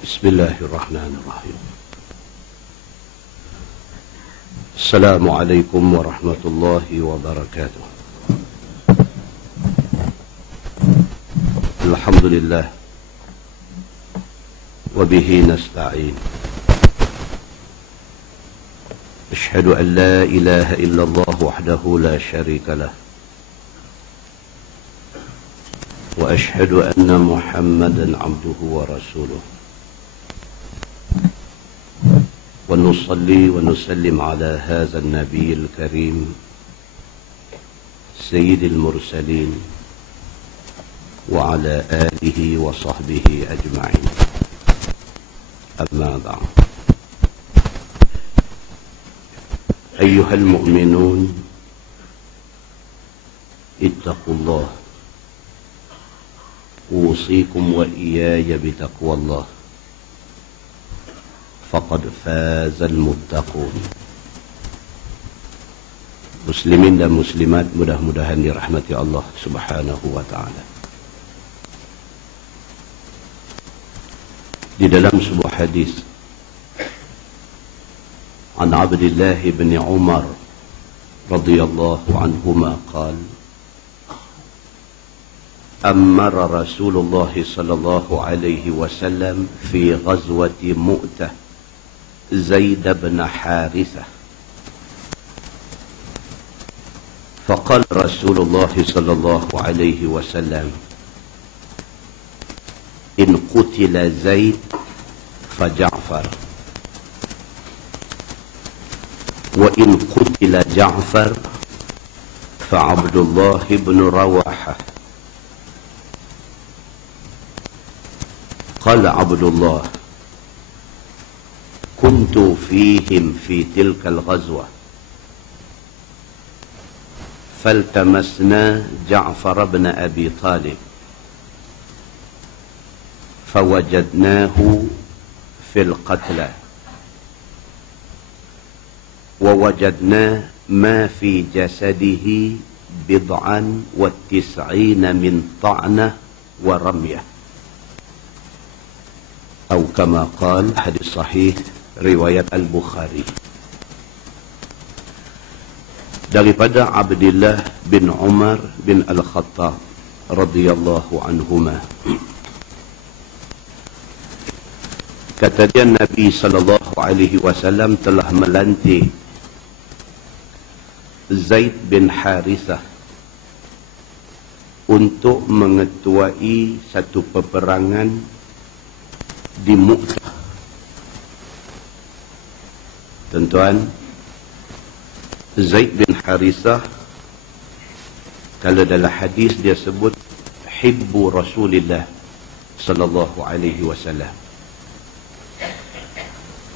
Bismillahirrahmanirrahim. Assalamualaikum warahmatullahi wabarakatuh. Alhamdulillah wa bihi nasta'in. Ashhadu an la ilaha illallah wahdahu la syarika lah. Wa ashhadu anna Muhammadan abduhu wa rasuluh. Wa nusalli wa nusallim ala hadha an-nabiy al-karim sayyidil mursalin wa ala alihi wa sahbihi ajma'in. Amma ba'd. Ayyuhal mu'minun, ittaqullah. Usikum wa iyaya bitaqwallah. Faqad fazal muttaqun. Muslimin dan muslimat, mudah-mudahan dirahmati Allah Subhanahu wa ta'ala. Di dalam sebuah hadis an Abdullah bin Umar radhiyallahu anhuma qala amara Rasulullah sallallahu alaihi wasallam fi ghazwati Mu'tah Zaid bin Harithah. فقال رسول الله صلى الله عليه وسلم إن قتل زيد فجعفر وإن قتل جعفر فعبد الله بن رواحة. قال عبد الله كنت فيهم في تلك الغزوة فالتمسنا جعفر بن أبي طالب فوجدناه في القتلى ووجدنا ما في جسده 99 من طعنة ورمية أو كما قال. حديث صحيح riwayat Al-Bukhari. Daripada Abdullah bin Umar bin Al-Khattab radhiyallahu anhuma, kata dia, Nabi sallallahu alaihi wasallam telah melantik Zaid bin Harithah untuk mengetuai satu peperangan di Mu'tah. Tuan-tuan, Zaid bin Harithah, kalau dalam hadis dia sebut hibbu Rasulillah sallallahu alaihi wasallam.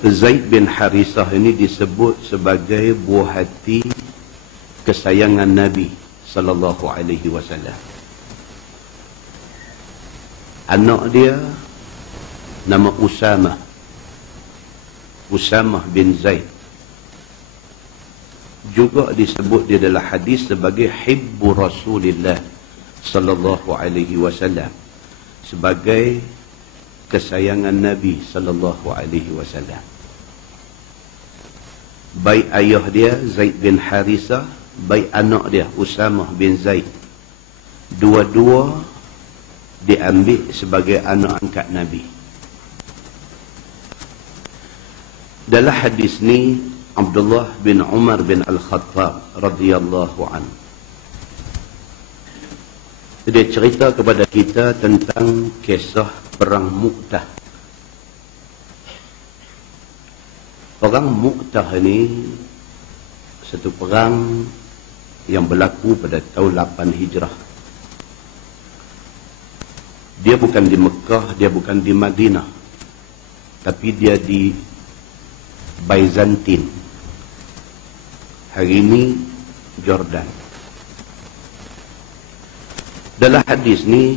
Zaid bin Harithah ini disebut sebagai buah hati kesayangan Nabi sallallahu alaihi wasallam. Anak dia nama Usamah bin Zaid, juga disebut di dalam hadis sebagai hibbu Rasulillah sallallahu alaihi wasallam, sebagai kesayangan Nabi sallallahu alaihi wasallam. Baik ayah dia Zaid bin Harithah, baik anak dia Usamah bin Zaid, dua-dua diambil sebagai anak angkat Nabi. Dalam hadis ni Abdullah bin Umar bin Al-Khattab radhiyallahu anhu, dia cerita kepada kita tentang kisah perang Mu'tah. Perang Mu'tah ini satu perang yang berlaku pada tahun 8 Hijrah. Dia bukan di Mekah, dia bukan di Madinah, tapi dia di Byzantine, hari ini Jordan. Dalam hadis ni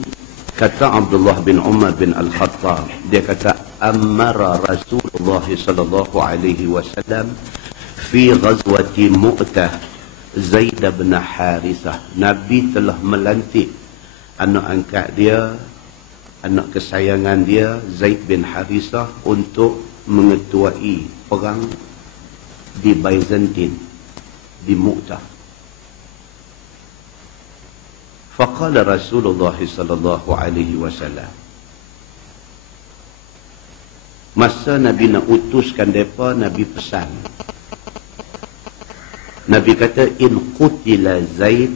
kata Abdullah bin Umar bin Al-Khattab, dia kata amara Rasulullah sallallahu alaihi wasallam fi ghazwati Mu'tah Zaid bin Harithah. Nabi telah melantik anak angkat dia, anak kesayangan dia, Zaid bin Harithah, untuk mengetuai perang di Byzantine, di Mu'tah. Faqala Rasulullah sallallahu alaihi wasallam, masa Nabi nak utuskan mereka, Nabi pesan. Nabi kata, in qutila Zaid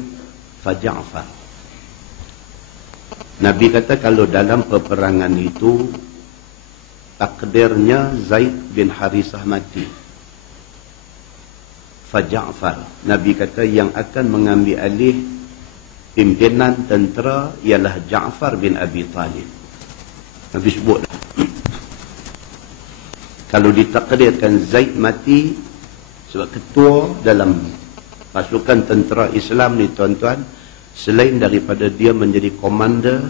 fa Ja'far. Nabi kata, kalau dalam peperangan itu takdirnya Zaid bin Harithah mati, fa Ja'far, Nabi kata yang akan mengambil alih pimpinan tentera ialah Ja'far bin Abi Talib. Nabi sebut kalau ditakdirkan Zaid mati, sebab ketua dalam pasukan tentera Islam ni tuan-tuan, selain daripada dia menjadi komander,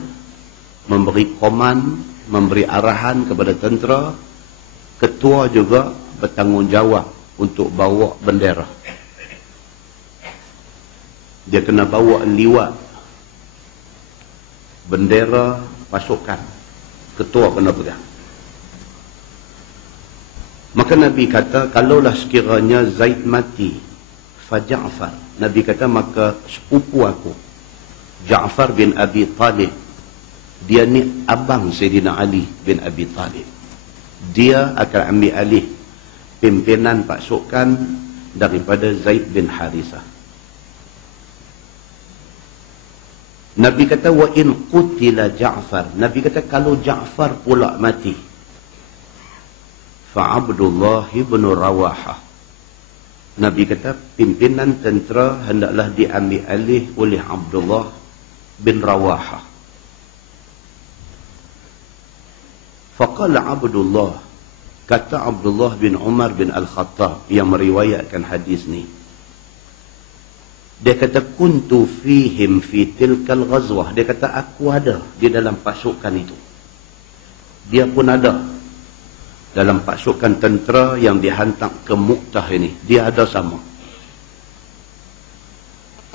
memberi koman, memberi arahan kepada tentera, ketua juga bertanggungjawab untuk bawa bendera. Dia kena bawa liwat bendera pasukan, ketua kena pegang. Maka Nabi kata, kalaulah sekiranya Zaid mati, fa Ja'far, Nabi kata maka sepupu aku Ja'far bin Abi Talib, dia ni abang Sayyidina Ali bin Abi Talib, dia akan ambil alih pimpinan pasukan daripada Zaid bin Harithah. Nabi kata, wa in qutila Ja'far, Nabi kata kalau Ja'far pula mati, fa Abdullah bin Rawahah, Nabi kata pimpinan tentera hendaklah diambil alih oleh Abdullah bin Rawahah. Faqala Abdullah, kata Abdullah bin Umar bin Al-Khattab yang meriwayatkan hadis ni, dia kata kuntu fihim fi tilkal ghazwah, dia kata aku ada di dalam pasukan itu, dia pun ada dalam pasukan tentera yang dihantar ke Mu'tah ini, dia ada sama.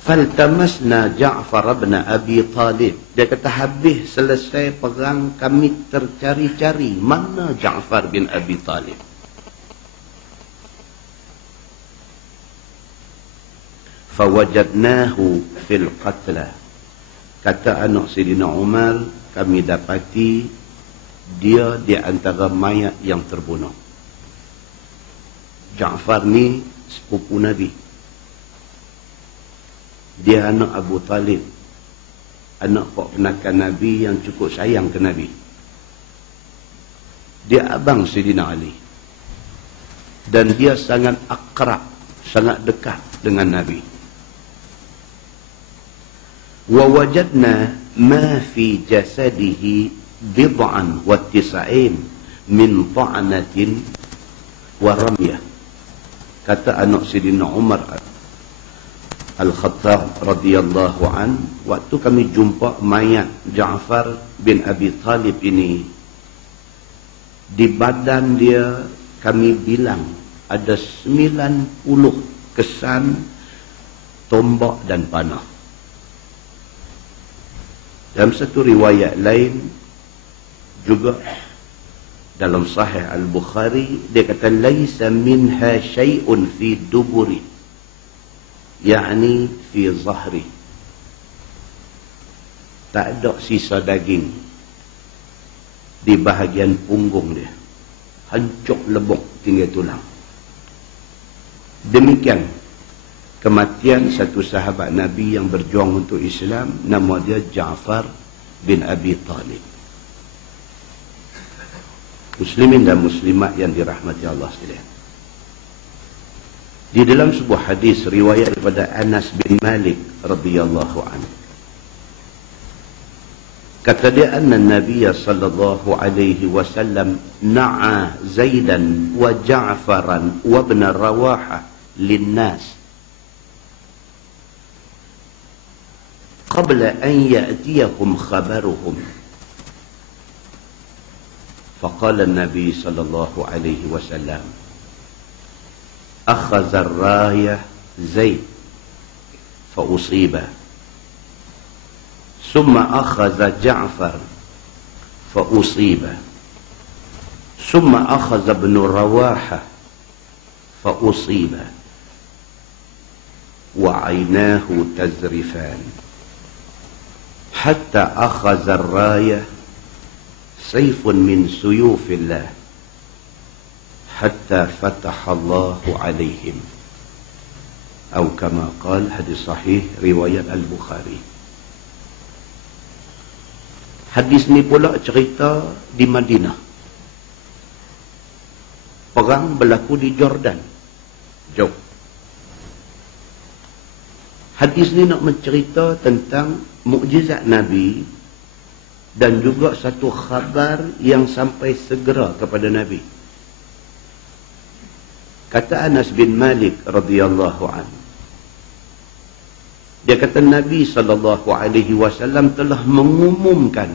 Faltamasna Ja'far bin Abi Talib, dia kata habis selesai perang kami tercari-cari mana Ja'far bin Abi Talib. Fawajadnahu fil qatla, kata anak Sayyidina Umar, kami dapati dia di antara mayat yang terbunuh. Ja'far ni sepupu Nabi, dia anak Abu Talib, anak keponakan Nabi yang cukup sayang ke Nabi. Dia abang Sayyidina Ali, dan dia sangat akrab, sangat dekat dengan Nabi. Wa wajadna ma fi jasadihi bid'an wa tis'in min ta'natin wa ramyah, kata anak Sayyidina Umar Al-Khattab radhiyallahu an, waktu kami jumpa mayat Ja'far bin Abi Talib ini, di badan dia kami bilang ada 90 kesan tombak dan panah. Dalam satu riwayat lain juga dalam Sahih Al-Bukhari, dia kata laisa minha syai'un fi duburi, yakni fi zahri, tak ada sisa daging di bahagian punggung dia, hancur lebok tinggal tulang. Demikian kematian satu sahabat Nabi yang berjuang untuk Islam, nama dia Ja'far bin Abi Talib. Muslimin dan muslimat yang dirahmati Allah sekalian, di dalam sebuah hadis riwayat daripada Anas bin Malik radhiyallahu anhu, kata dia, anna Nabi sallallahu alaihi wasallam na'a Zaidan wa Ja'faran wa ibn Rawahah linnas qabla an ya'tiyahum khabaruhum. فقال النبي صلى الله عليه وسلم أخذ الراية زيد فأصيب Summa akhadha Ja'far fa usiba. Summa akhadha ibn Rawaha fa usiba. Wa 'aynahu tazrifan. Hatta akhadha ar-rayah sayfun min suyufillah. Hatta fataha Allahu 'alaihim. Atau kama qala, hadis sahih riwayat Al-Bukhari. Hadis ni pula cerita di Madinah. Perang berlaku di Jordan. Jauh. Hadis ni nak mencerita tentang mukjizat Nabi dan juga satu khabar yang sampai segera kepada Nabi. Kata Anas bin Malik radhiyallahu anhu, dia kata Nabi SAW telah mengumumkan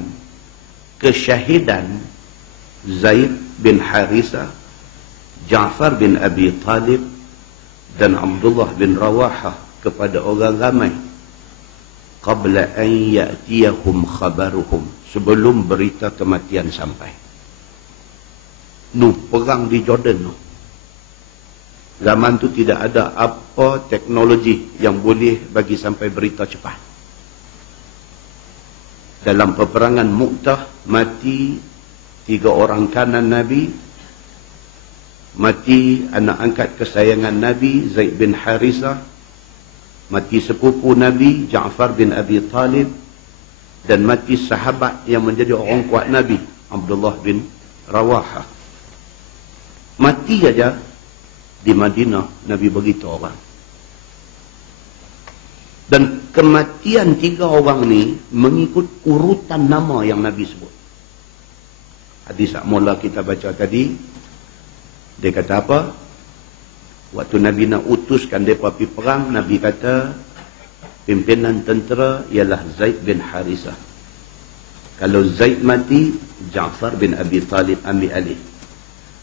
kesyahidan Zaid bin Harisah, Ja'far bin Abi Talib dan Abdullah bin Rawahah kepada orang ramai qabla an ya'tiyahum khabaruhum, sebelum berita kematian sampai. Perang di Jordan tu. Zaman tu tidak ada apa teknologi yang boleh bagi sampai berita cepat. Dalam peperangan Mu'tah, mati 3 orang kanan Nabi, mati anak angkat kesayangan Nabi Zaid bin Harisah, mati sepupu Nabi Ja'far bin Abi Talib, dan mati sahabat yang menjadi orang kuat Nabi Abdullah bin Rawahah. Mati aja di Madinah, Nabi beritahu orang. Dan kematian 3 orang ni mengikut urutan nama yang Nabi sebut. Hadis mula kita baca tadi, dia kata apa? Waktu Nabi nak utuskan mereka pergi perang, Nabi kata pimpinan tentera ialah Zaid bin Harisah. Kalau Zaid mati, Ja'far bin Abi Talib ambil alih.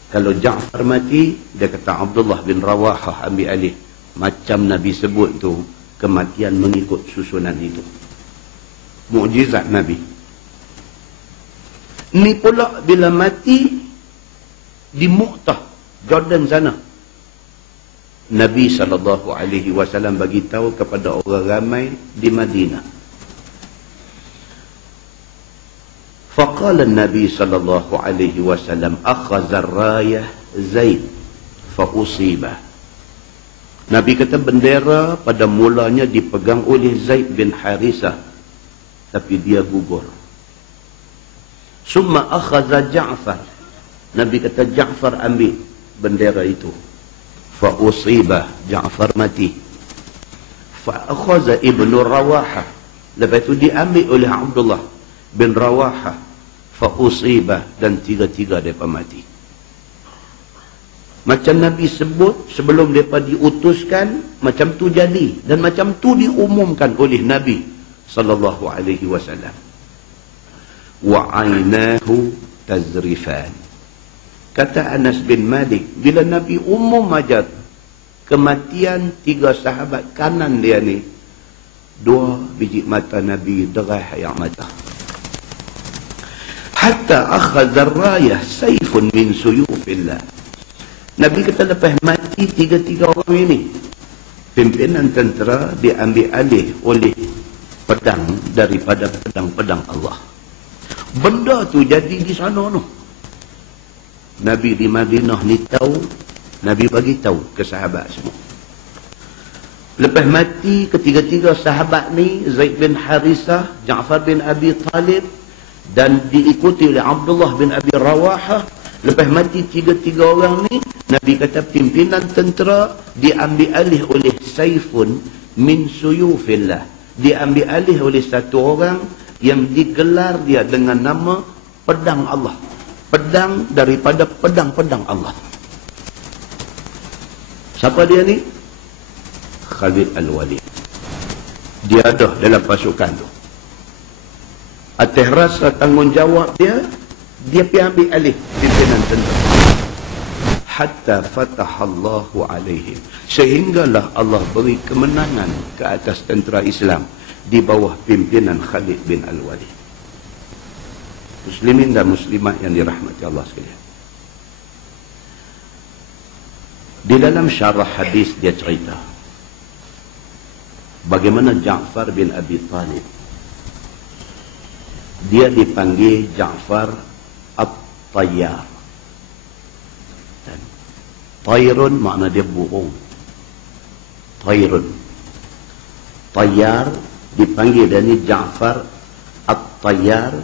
Kalau Ja'far mati, dia kata Abdullah bin Rawahah ambil alih. Macam Nabi sebut tu, kematian mengikut susunan itu. Mukjizat Nabi. Ni pula bila mati di Mu'tah, Jordan sana, Nabi SAW bagi tahu kepada orang ramai di Madinah. فقال النبي صلى الله عليه وسلم أخذ الراية زيد فأصيبه. Nabi kata bendera pada mulanya dipegang oleh Zaid bin Harisah, tapi dia gugur. Summa akhadha Ja'far. Nabi kata Ja'far ambil bendera itu. Fa usibah, Ja'far mati. Fa akhadha ibnu Rawahah. Lepas itu diambil oleh Abdullah bin Rawahah. Fa usibah, dan 3 mereka mati. Macam Nabi sebut sebelum mereka diutuskan, macam tu jadi, dan macam tu diumumkan oleh Nabi sallallahu alaihi wasallam. Wa 'aynahu tazrifan. Kata Anas bin Malik, bila Nabi umum aja kematian 3 sahabat kanan dia ni, 2 biji mata Nabi derah air mata. Hatta akhadha ar-rayah sayfun min suyufillah. Nabi kata lepas mati 3 orang ini, pimpinan tentera diambil alih oleh pedang daripada pedang-pedang Allah. Benda tu jadi di sana tu. Nabi di Madinah ni tahu, Nabi bagi tahu ke sahabat semua. Lepas mati ketiga-tiga sahabat ni, Zaid bin Harisah, Ja'far bin Abi Talib, dan diikuti oleh Abdullah bin Abi Rawahah. Lepas mati 3 orang ni, Nabi kata pimpinan tentera diambil alih oleh Saifun min suyufillah. Diambil alih oleh satu orang yang digelar dia dengan nama pedang Allah. Pedang daripada pedang-pedang Allah. Siapa dia ni? Khalid Al-Walid. Dia ada dalam pasukan tu. Atas rasa tanggungjawab dia pergi ambil alih pimpinan tentera. Hatta fatahallahu alaihim. Sehinggalah Allah beri kemenangan ke atas tentera Islam. di bawah pimpinan Khalid bin Al-Walid. Muslimin dan muslimat yang dirahmati Allah sekalian. Di dalam syarah hadis dia cerita bagaimana Ja'far bin Abi Talib, dia dipanggil Ja'far At-Tayyar. Dan Tayrun makna dia burung. Tayrun. Tayyar dipanggil dan ini Ja'far At-Tayyar,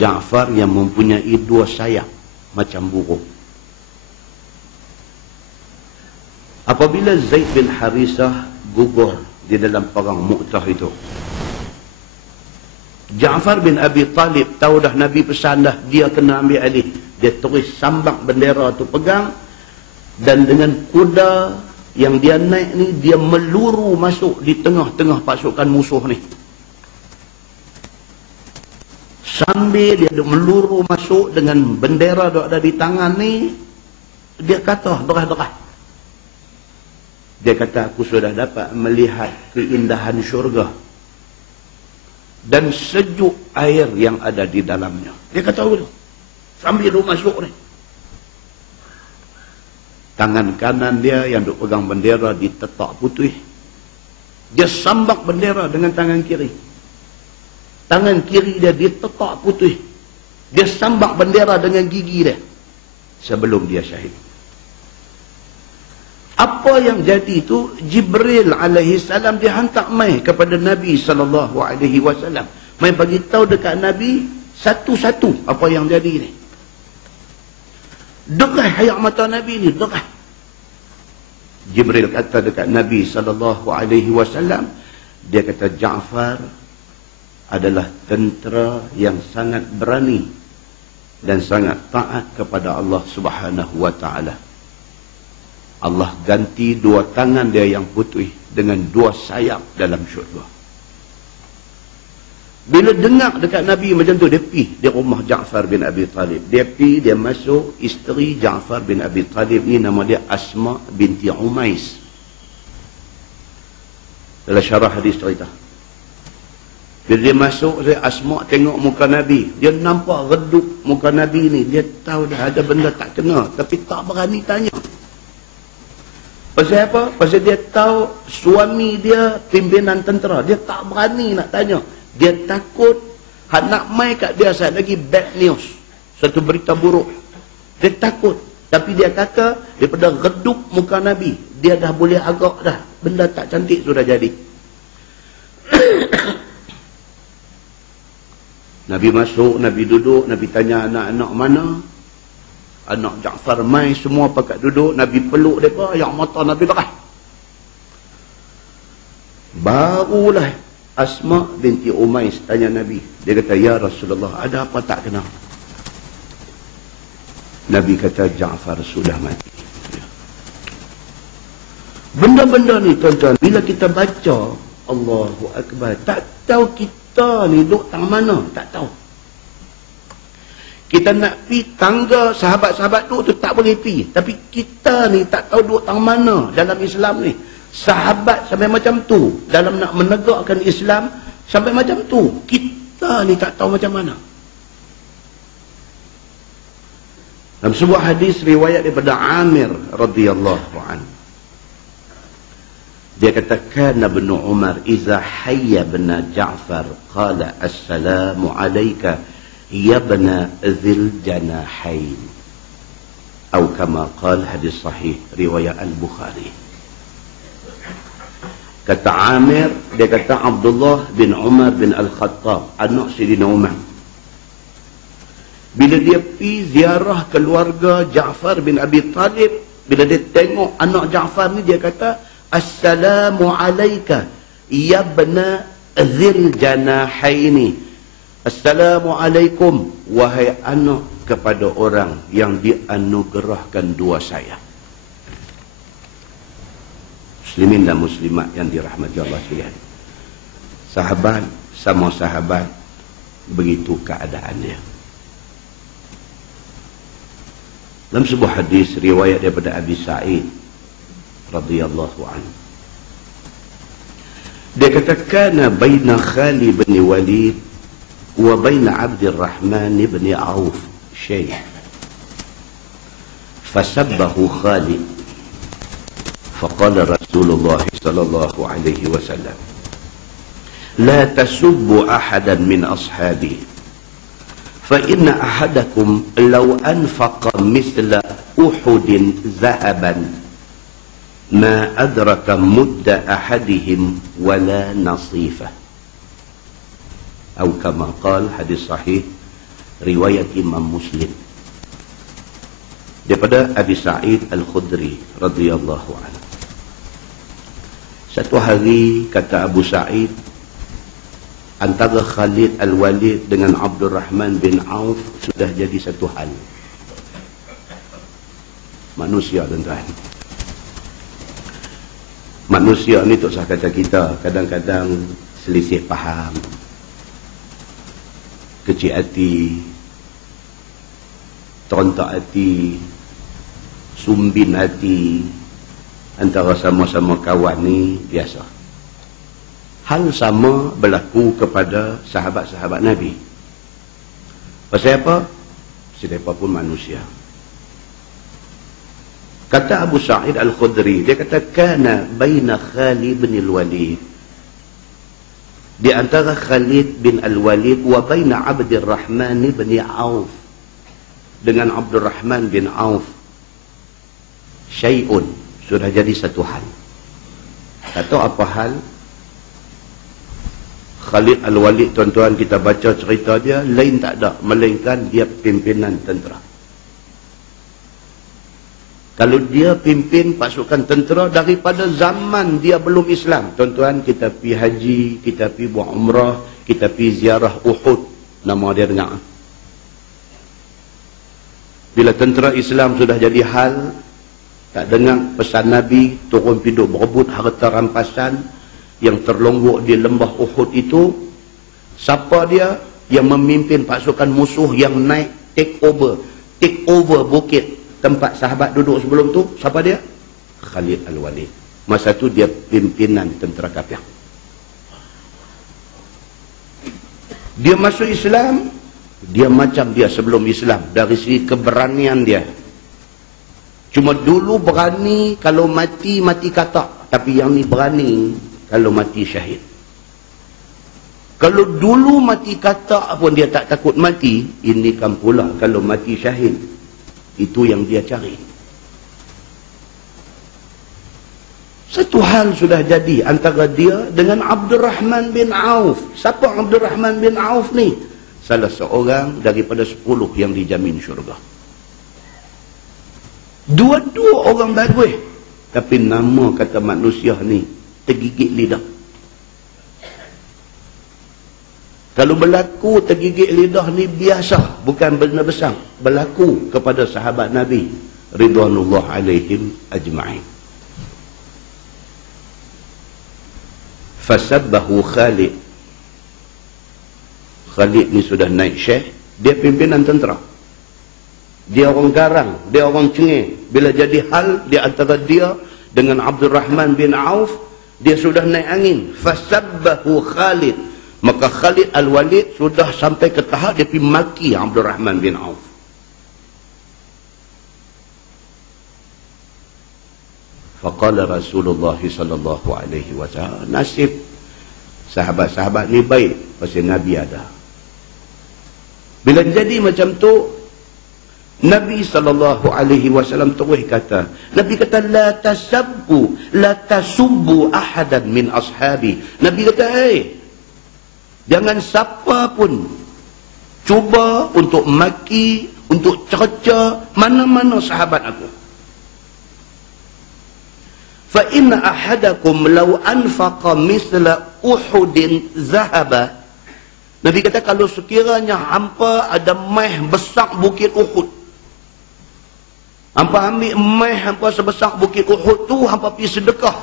Ja'far yang mempunyai dua sayap macam burung. Apabila Zaid bin Harisah gugur di dalam perang Mu'tah itu, Ja'far bin Abi Talib tahu dah Nabi pesan dah dia kena ambil alih. Dia terus sambak bendera tu pegang, dan dengan kuda yang dia naik ni, dia meluru masuk di tengah-tengah pasukan musuh ni. Sambil dia meluru masuk dengan bendera yang ada di tangan ni, dia kata derah-derah. Dia kata, aku sudah dapat melihat keindahan syurga dan sejuk air yang ada di dalamnya. Dia kata begitu sambil dia masuk ni. Tangan kanan dia yang duk pegang bendera ditetak putih. Dia sambak bendera dengan tangan kiri. Tangan kiri dia ditetak putih. Dia sambak bendera dengan gigi dia sebelum dia syahid. Apa yang jadi itu, Jibril alaihi salam dihantar mai kepada Nabi sallallahu alaihi wasallam. Mai bagi tahu dekat Nabi satu-satu apa yang jadi ni. Derah air mata Nabi ni, derah. Jibril kata dekat Nabi sallallahu alaihi wasallam, dia kata Ja'far adalah tentera yang sangat berani dan sangat taat kepada Allah Subhanahu wa taala. Allah ganti dua tangan dia yang putih dengan dua sayap dalam syurga. Bila dengar dekat Nabi macam tu, dia pergi di rumah Ja'far bin Abi Talib. Dia pergi, dia masuk, isteri Ja'far bin Abi Talib ni nama dia Asma binti Umais. Dalam syarah hadis cerita. Bila dia masuk, Asma tengok muka Nabi. Dia nampak redup muka Nabi ni. Dia tahu dah ada benda tak kena, tapi tak berani tanya. Pasal apa? Pasal dia tahu suami dia pimpinan tentera. Dia tak berani nak tanya. Dia takut nak mai kat dia saat lagi bad news, satu berita buruk. Dia takut. Tapi dia kata daripada redup muka Nabi, dia dah boleh agak dah. Benda tak cantik sudah jadi. Nabi masuk, Nabi duduk, Nabi tanya anak-anak mana? Anak Ja'far mai, semua pakat duduk. Nabi peluk mereka, yang mata Nabi derah. Barulah Asma binti Umais tanya Nabi. Dia kata, ya Rasulullah, ada apa tak kena? Nabi kata, Ja'far sudah mati. Benda-benda ni tuan-tuan, bila kita baca Allahu Akbar, tak tahu kita ni duduk tang mana, tak tahu. Kita nak pi tangga sahabat-sahabat tu tak boleh pi. Tapi kita ni tak tahu duduk tang mana dalam Islam ni. Sahabat sampai macam tu dalam nak menegakkan Islam sampai macam tu. Kita ni tak tahu macam mana. Dalam sebuah hadis riwayat daripada Amir radhiyallahu anhu, dia kata, kana ibn Umar iza hayya ibn Ja'far qala assalamu alayka ya ibn dzil janahain, atau kama qala, hadis sahih riwayat Al-Bukhari. Kata Amir, dia kata Abdullah bin Umar bin Al-Khattab, anak Sayyidina Umar, bila dia pergi ziarah keluarga Ja'far bin Abi Talib, bila dia tengok anak Ja'far ni, dia kata assalamu alayka ya ibna dzil janahaini, assalamualaikum wahai anak kepada orang yang dianugerahkan dua sayap. Muslimin dan muslimat yang dirahmati Allah sekalian, sahabat sama sahabat, begitu keadaan dia. Dalam sebuah hadis riwayat daripada Abi Sa'id radhiyallahu anhu, Dia kata, kana baina Khalid bin Walid wa baina Abdurrahman bin Auf syai'. Fasabbahu Khalid. Faqala Rasulullah sallallahu alaihi wasallam, la tasubbu ahadan min ashabi, fa inna ahadakum law anfaqa mithla Uhudin zahaban ma adraka mudda ahadihim wala nasifah. Atau kama qala, hadis sahih riwayat Imam Muslim daripada Abi Sa'id Al-Khudri radhiyallahu anhu. Satu hari, kata Abu Sa'id, antara Khalid Al-Walid dengan Abdurrahman bin Auf sudah jadi satu hal. Manusia, tuan-tuan. Manusia ni tak usah kata kita, kadang-kadang selisih faham, kecil hati, terontak hati, sumbin hati, antara sama-sama kawan ni biasa. Hal sama berlaku kepada sahabat-sahabat Nabi. Pasal apa? Siapa pun manusia. Kata Abu Sa'id Al-Khudri, dia kata, kana baina Khalid bin Al-Walid, di antara Khalid bin Al-Walid, wa baina Abdurrahman bin Auf, dengan Abdurrahman bin Auf, syai'un, sudah jadi satu hal. Kata apa hal? Khalid Al-Walid, tuan-tuan, kita baca cerita dia, lain tak ada melainkan dia pimpinan tentera. Kalau dia pimpin pasukan tentera daripada zaman dia belum Islam, tuan-tuan, kita pi haji, kita pi buat umrah, kita pi ziarah Uhud, nama dia dengar. Bila tentera Islam sudah jadi hal, tak dengar pesan Nabi, turun piduk berebut harta rampasan yang terlonggok di lembah Uhud itu. Siapa dia yang memimpin pasukan musuh yang naik take over bukit tempat sahabat duduk sebelum tu? Siapa dia? Khalid Al-Walid. Masa tu dia pimpinan tentera kafir. Dia masuk Islam, dia macam dia sebelum Islam dari segi keberanian dia. Cuma dulu berani kalau mati, mati katak. Tapi yang ni berani kalau mati syahid. Kalau dulu mati katak pun dia tak takut mati, ini kan pula kalau mati syahid. Itu yang dia cari. Satu hal sudah jadi antara dia dengan Abdurrahman bin Auf. Siapa Abdurrahman bin Auf ni? Salah seorang daripada 10 yang dijamin syurga. Dua-dua orang bagus, tapi nama kata manusia ni tergigit lidah. Kalau berlaku tergigit lidah ni biasa, bukan benda besar. Berlaku kepada sahabat Nabi ridwanullah alaihim ajma'in. Fasabbahu Khalid. Khalid ni sudah naik syekh, dia pimpinan tentera. Dia orang garang, dia orang cengeng. Bila jadi hal di antara dia dengan Abdurrahman bin Auf, dia sudah naik angin. Fasabbahu Khalid. Maka Khalid Al-Walid sudah sampai ke tahap dia pergi maki Abdurrahman bin Auf. Faqala Rasulullah sallallahu alaihi wasallam, nasib sahabat-sahabat ni baik pasal Nabi ada. Bila jadi macam tu, Nabi sallallahu alaihi wasallam terus kata, Nabi kata, la tasubbu ahadan min ashabi. Nabi kata, jangan siapa pun cuba untuk maki, untuk cerca mana-mana sahabat aku. Fa inna ahadakum law anfaqa mithla Uhudin zahaba. Nabi kata, kalau sekiranya hampa ada meh besar bukit Uhud, hampa ambil meh hampa sebesar bukit Uhud tu, hampa pergi sedekah,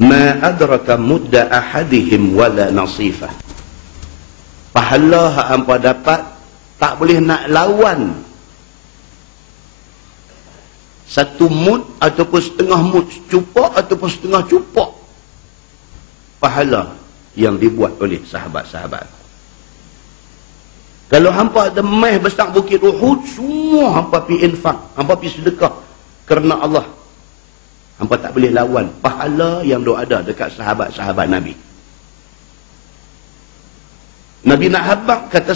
ma adraka mudda ahadihim wala nasifah, pahala hak hampa dapat tak boleh nak lawan satu mud ataupun setengah mud cupak ataupun setengah cupak pahala yang dibuat oleh sahabat-sahabat. Kalau hampa ada meh besar bukit Uhud, semua hampa pi infak, hampa pi sedekah kerana Allah. Hampa tak boleh lawan pahala yang ada dekat sahabat-sahabat Nabi. Nabi nak habaq kata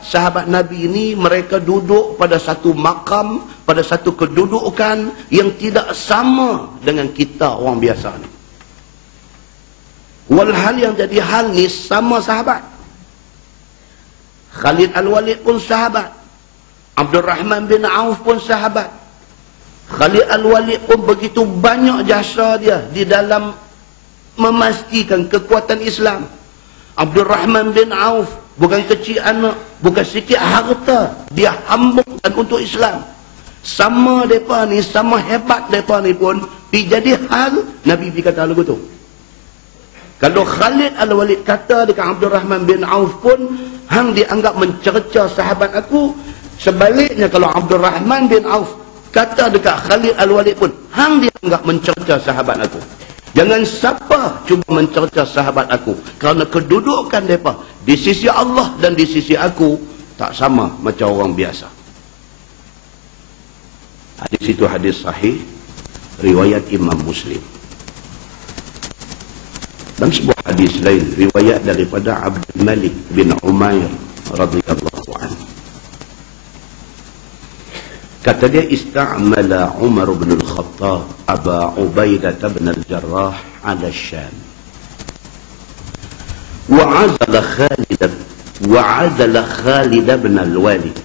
sahabat Nabi ini mereka duduk pada satu makam, pada satu kedudukan yang tidak sama dengan kita orang biasa ni. Walhal yang jadi hal ni sama sahabat. Khalid Al-Walid pun sahabat. Abdul Rahman bin Auf pun sahabat. Khalid Al-Walid pun begitu banyak jasa dia di dalam memastikan kekuatan Islam. Abdul Rahman bin Auf bukan kecil anak, bukan sikit harta, dia hambungkan untuk Islam. Sama mereka ni, sama hebat mereka ni pun, jadi hal Nabi kata lagu tu. Kalau Khalid Al-Walid kata dekat Abdul Rahman bin Auf pun, hang dianggap mencerca sahabat aku. Sebaliknya kalau Abdul Rahman bin Auf kata dekat Khalid Al-Walid pun, hang dianggap mencerca sahabat aku. Jangan siapa cuba mencerca sahabat aku, kerana kedudukan mereka di sisi Allah dan di sisi aku tak sama macam orang biasa. Hadis itu hadis sahih riwayat Imam Muslim. Dan sebuah hadis lain riwayat daripada Abdul Malik bin Umair radhiyallahu anhu. Kata dia, ista'mala Umar bin Al-Khattab Aba Ubaidah bin Al-Jarrah ala Syam. Wa'azala Khalid bin Al-Walid.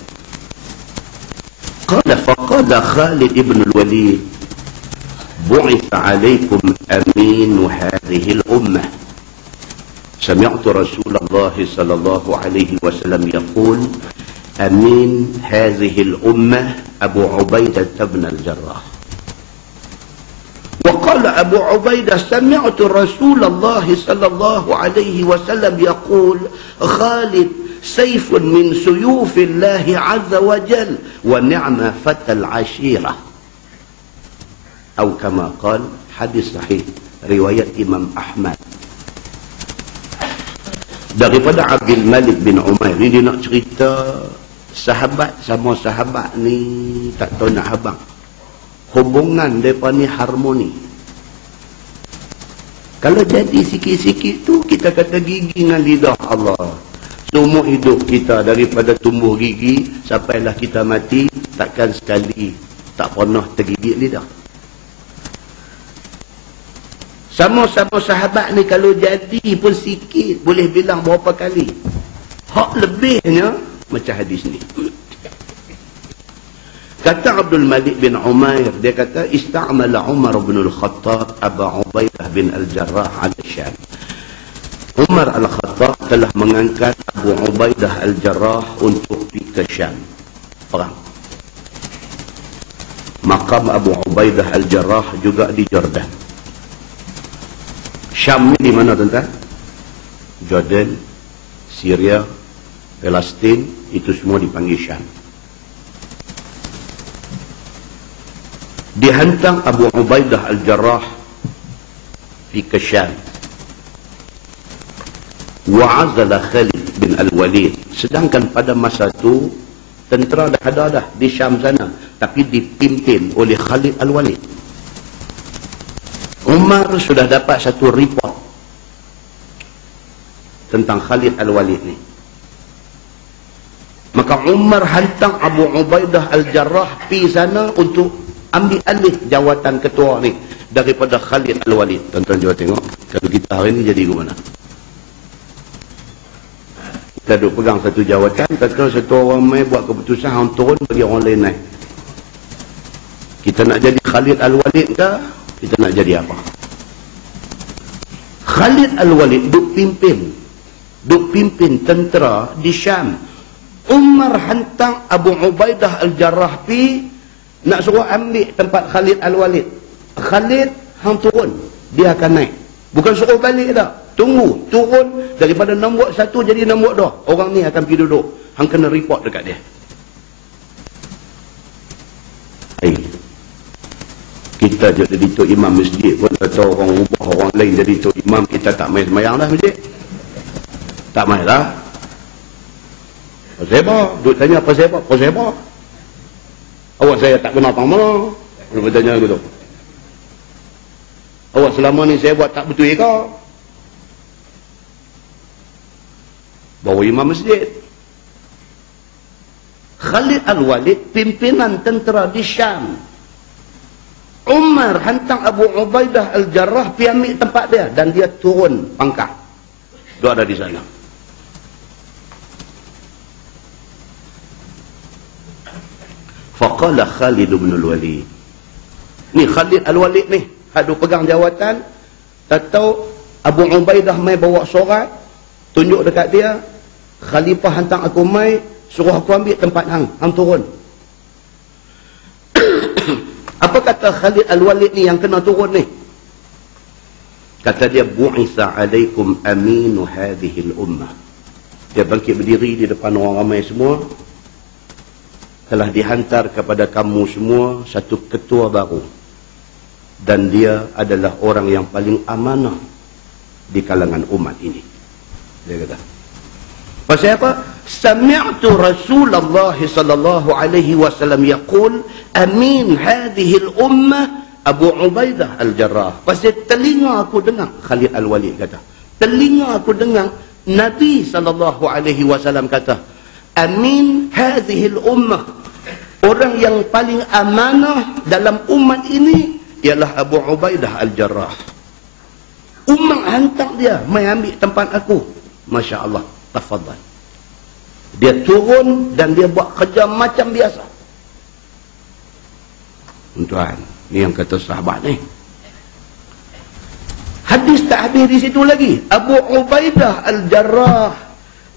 Faqala Khalid bin Al-Walid, bu'itha alaikum aminu hadhihi al-ummah. Sami'tu Rasulullah sallallahu alaihi wasallam yaqul, amin hadhihi al-ummah Abu Ubaidah bin Al-Jarrah. وقال أبو عبيدة سمعت رسول الله صلى الله عليه وسلم يقول خالد سيف من سيوف الله عز وجل ونعم فتى العشيرة أو كما قال. Hadis sahih riwayat Imam Ahmad daripada Abdul Malik bin Umair. Ini dia nak cerita sahabat sama sahabat ni tak tahu nak habang. Hubungan mereka ni harmoni. Kalau jadi sikit-sikit tu kita kata gigi dengan lidah Allah. Seumur hidup kita daripada tumbuh gigi sampailah kita mati, takkan sekali tak pernah tergigit lidah. Sama-sama sahabat ni kalau jadi pun sikit boleh bilang berapa kali. Hak lebihnya macam hadis ni. Kata Abdul Malik bin Umair, dia kata ista'mala Umar bin Al-Khattab Aba Ubaidah bin Al-Jarrah ala Syam. Umar Al-Khattab telah mengangkat Abu Ubaidah Al-Jarrah untuk pergi ke Syam, perang. Makam Abu Ubaidah Al-Jarrah juga di Jordan. Syam ni di mana tuan-tuan? Jordan, Syria, Palestin, itu semua dipanggil Syam. Dihantar Abu Ubaidah Al-Jarrah pergi ke Syam. Wa'azala Khalid bin Al-Walid. Sedangkan pada masa itu tentera dah ada dah di Syam sana, tapi dipimpin oleh Khalid Al-Walid. Umar sudah dapat satu report tentang Khalid Al-Walid ni. Maka Umar hantar Abu Ubaidah Al-Jarrah pergi sana untuk ambil alih jawatan ketua ni daripada Khalid Al-Walid. Tuan-tuan cuba tengok, kalau kita hari ni jadi ke mana? Kita duduk pegang satu jawatan, kalau satu orang main buat keputusan, orang turun bagi orang lain naik. Kita nak jadi Khalid Al-Walid ke? Kita nak jadi apa? Khalid Al-Walid duk pimpin tentera di Syam. Umar hantar Abu Ubaidah Al-Jarrah pi nak suruh ambil tempat Khalid Al-Walid. Khalid hang turun, dia akan naik. Bukan suruh balik dah. Tunggu, turun daripada nombor 1 jadi nombor 2. Orang ni akan pergi duduk. Hang kena report dekat dia. Kita jadi tok imam masjid pun atau orang ubah orang lain jadi tok imam, kita tak main sembahyang dah masjid. Tak main lah. Pasal duk tanya pasal apa? Awak saya tak kenal pang mana? Dia bertanya gitu. Awak selama ni saya buat tak betul ke? Bawa imam masjid. Khalid Al-Walid pimpinan tentera di Syam. Umar hantar Abu Ubaidah Al-Jarrah pergi ambil tempat dia dan dia turun pangkat. Dia ada di sana. Faqala Khalid bin Al-Walid. Ni Khalid Al-Walid ni, hadu pegang jawatan. Tak tahu Abu Ubaidah mai bawa surat, tunjuk dekat dia, khalifah hantar aku mai, suruh aku ambil tempat hang turun. Apa kata Khalid Al-Walid ni yang kena turun ni? Kata dia, bu'itha alaikum aminu hadhil ummah. Dia bangkit berdiri di depan orang ramai semua. Telah dihantar kepada kamu semua satu ketua baru. Dan dia adalah orang yang paling amanah di kalangan umat ini. Dia kata. Pasal apa? Sami'tu Rasulullah sallallahu alaihi wasallam yaqul amin hadhihi al-ummah Abu Ubaidah Al-Jarrah. Pasal telinga aku dengar, Khalid Al-Walid kata, telinga aku dengar Nabi sallallahu alaihi wasallam kata, amin hadhihi al-ummah, orang yang paling amanah dalam umat ini ialah Abu Ubaidah Al-Jarrah. Umat hantar dia mai ambil tempat aku. Masya Allah. Tafadhal. Dia turun dan dia buat kerja macam biasa. Tuan, ni yang kata sahabat ni. Hadis tak habis di situ lagi. Abu Ubaidah Al-Jarrah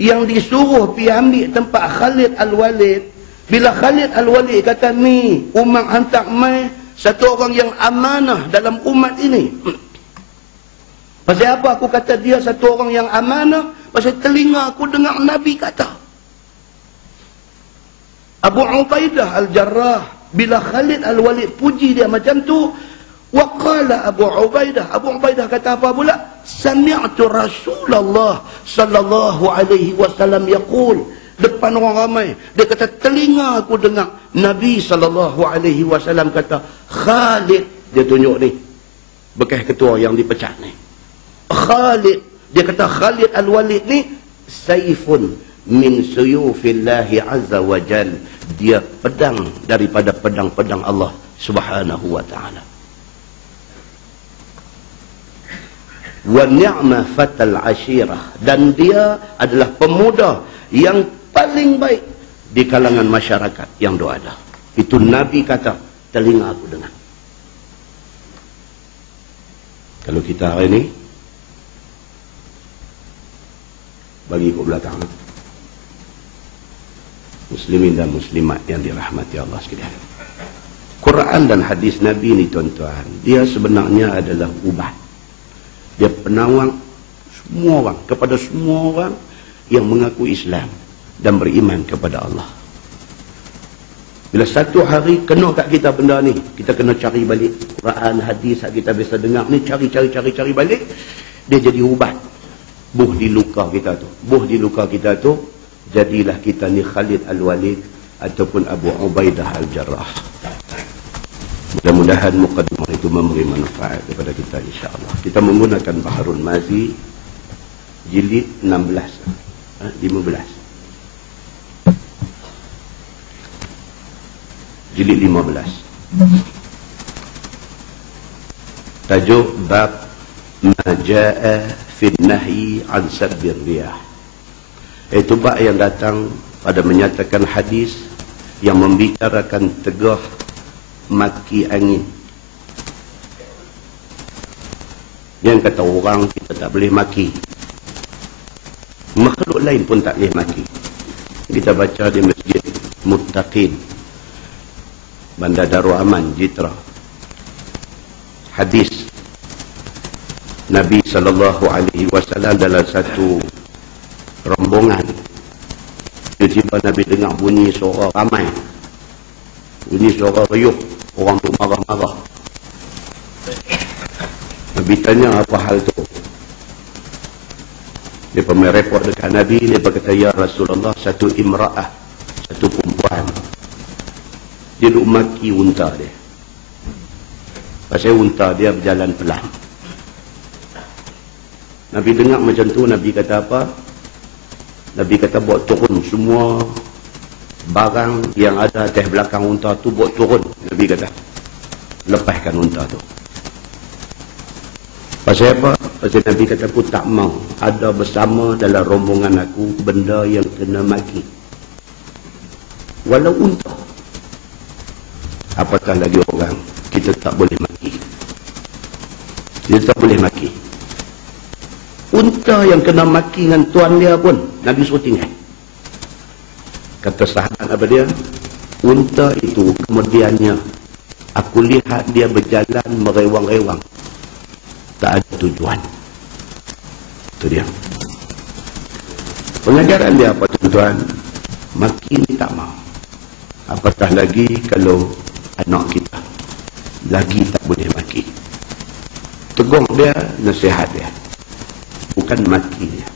yang disuruh pergi ambil tempat Khalid Al-Walid. Bila Khalid Al-Walid kata, ni umat hantar mai satu orang yang amanah dalam umat ini. Pasal apa aku kata dia satu orang yang amanah? Pasal telinga aku dengar Nabi kata. Abu Ubaidah Al-Jarrah, bila Khalid Al-Walid puji dia macam tu, waqala Abu Ubaidah kata apa pula? Sami'tu Rasulullah sallallahu alaihi wasallam yaqul, depan orang ramai, dia kata telinga aku dengar Nabi sallallahu alaihi wasallam kata, Khalid, dia tunjuk ni bekas ketua yang dipecat ni, Khalid, dia kata Khalid Al-Walid ni saifun min suyufillahi azza wa jal, dia pedang daripada pedang-pedang Allah subhanahu wa ta'ala. Wa ni'ma fatal ashirah, dan dia adalah pemuda yang paling baik di kalangan masyarakat yang ada. Itu Nabi kata, telinga aku dengar. Kalau kita hari ini bagi ke belakang, muslimin dan muslimat yang dirahmati Allah sekalian, Quran dan hadis Nabi ni tuan-tuan, dia sebenarnya adalah ubat. Dia penawang semua orang, kepada semua orang yang mengaku Islam dan beriman kepada Allah. Bila satu hari kena kat kita benda ni, kita kena cari balik Quran, hadis yang kita biasa dengar ni, cari balik, dia jadi ubat. Buh di luka kita tu, jadilah kita ni Khalid Al-Walid ataupun Abu Ubaidah Al-Jarrah. Mudah-mudahan mukadimah itu memberi manfaat kepada kita, insya-Allah. Kita menggunakan Baharul Mazi jilid 15. Jilid 15. Tajuk bab ma jaa fi nahyi an sabbir riyah. Itu bab yang datang pada menyatakan hadis yang membicarakan tegah maki angin. Yang kata orang kita tak boleh maki, makhluk lain pun tak boleh maki. Kita baca di Masjid Muttaqin, Bandar Darul Aman, Jitra, hadis Nabi SAW dalam satu rombongan. Tiba-tiba Nabi dengar bunyi suara ramai, bunyi suara riuh, orang tu marah-marah. Nabi tanya apa hal tu. Dia pernah report dekat Nabi, dia berkata, ya Rasulullah, satu imra'ah, satu perempuan, dia duk maki unta dia. Pasal unta dia berjalan pelan. Nabi dengar macam tu, Nabi kata apa? Nabi kata buat turun semua barang yang ada atas belakang unta tu, buat turun. Nabi kata lepaskan unta tu. Pasal apa? Pasal Nabi kata, aku tak mau ada bersama dalam rombongan aku benda yang kena maki, walau unta. Apatah lagi orang, kita tak boleh maki. Kita tak boleh maki. Unta yang kena maki dengan tuan dia pun Nabi suruh tinggal. Kata sahabat apa dia? Unta itu kemudiannya aku lihat dia berjalan merewang-rewang, tak ada tujuan. Itu dia. Pengajaran dia apa tuan-tuan? Maki ni tak mau. Apatah lagi kalau anak kita, lagi tak boleh maki. Tegur dia, nasihat dia, bukan maki dia.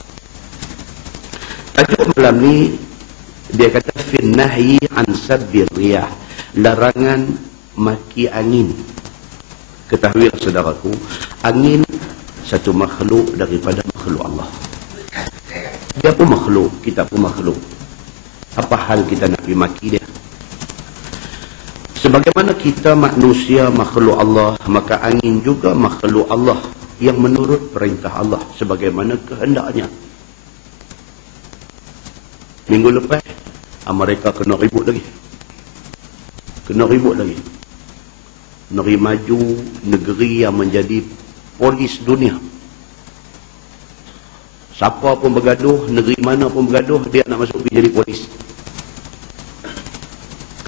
Tajuk malam ni dia kata fin nahyi an sabbir riyah, larangan maki angin. Ketahuilah saudaraku, angin satu makhluk daripada makhluk Allah. Dia pun makhluk, kita pun makhluk. Apa hal kita nak pergi maki dia? Sebagaimana kita manusia makhluk Allah, maka angin juga makhluk Allah yang menurut perintah Allah sebagaimana kehendaknya. Minggu lepas mereka kena ribut lagi. Negeri maju, negeri yang menjadi polis dunia. Siapa pun bergaduh, negeri mana pun bergaduh, dia nak masuk pergi jadi polis.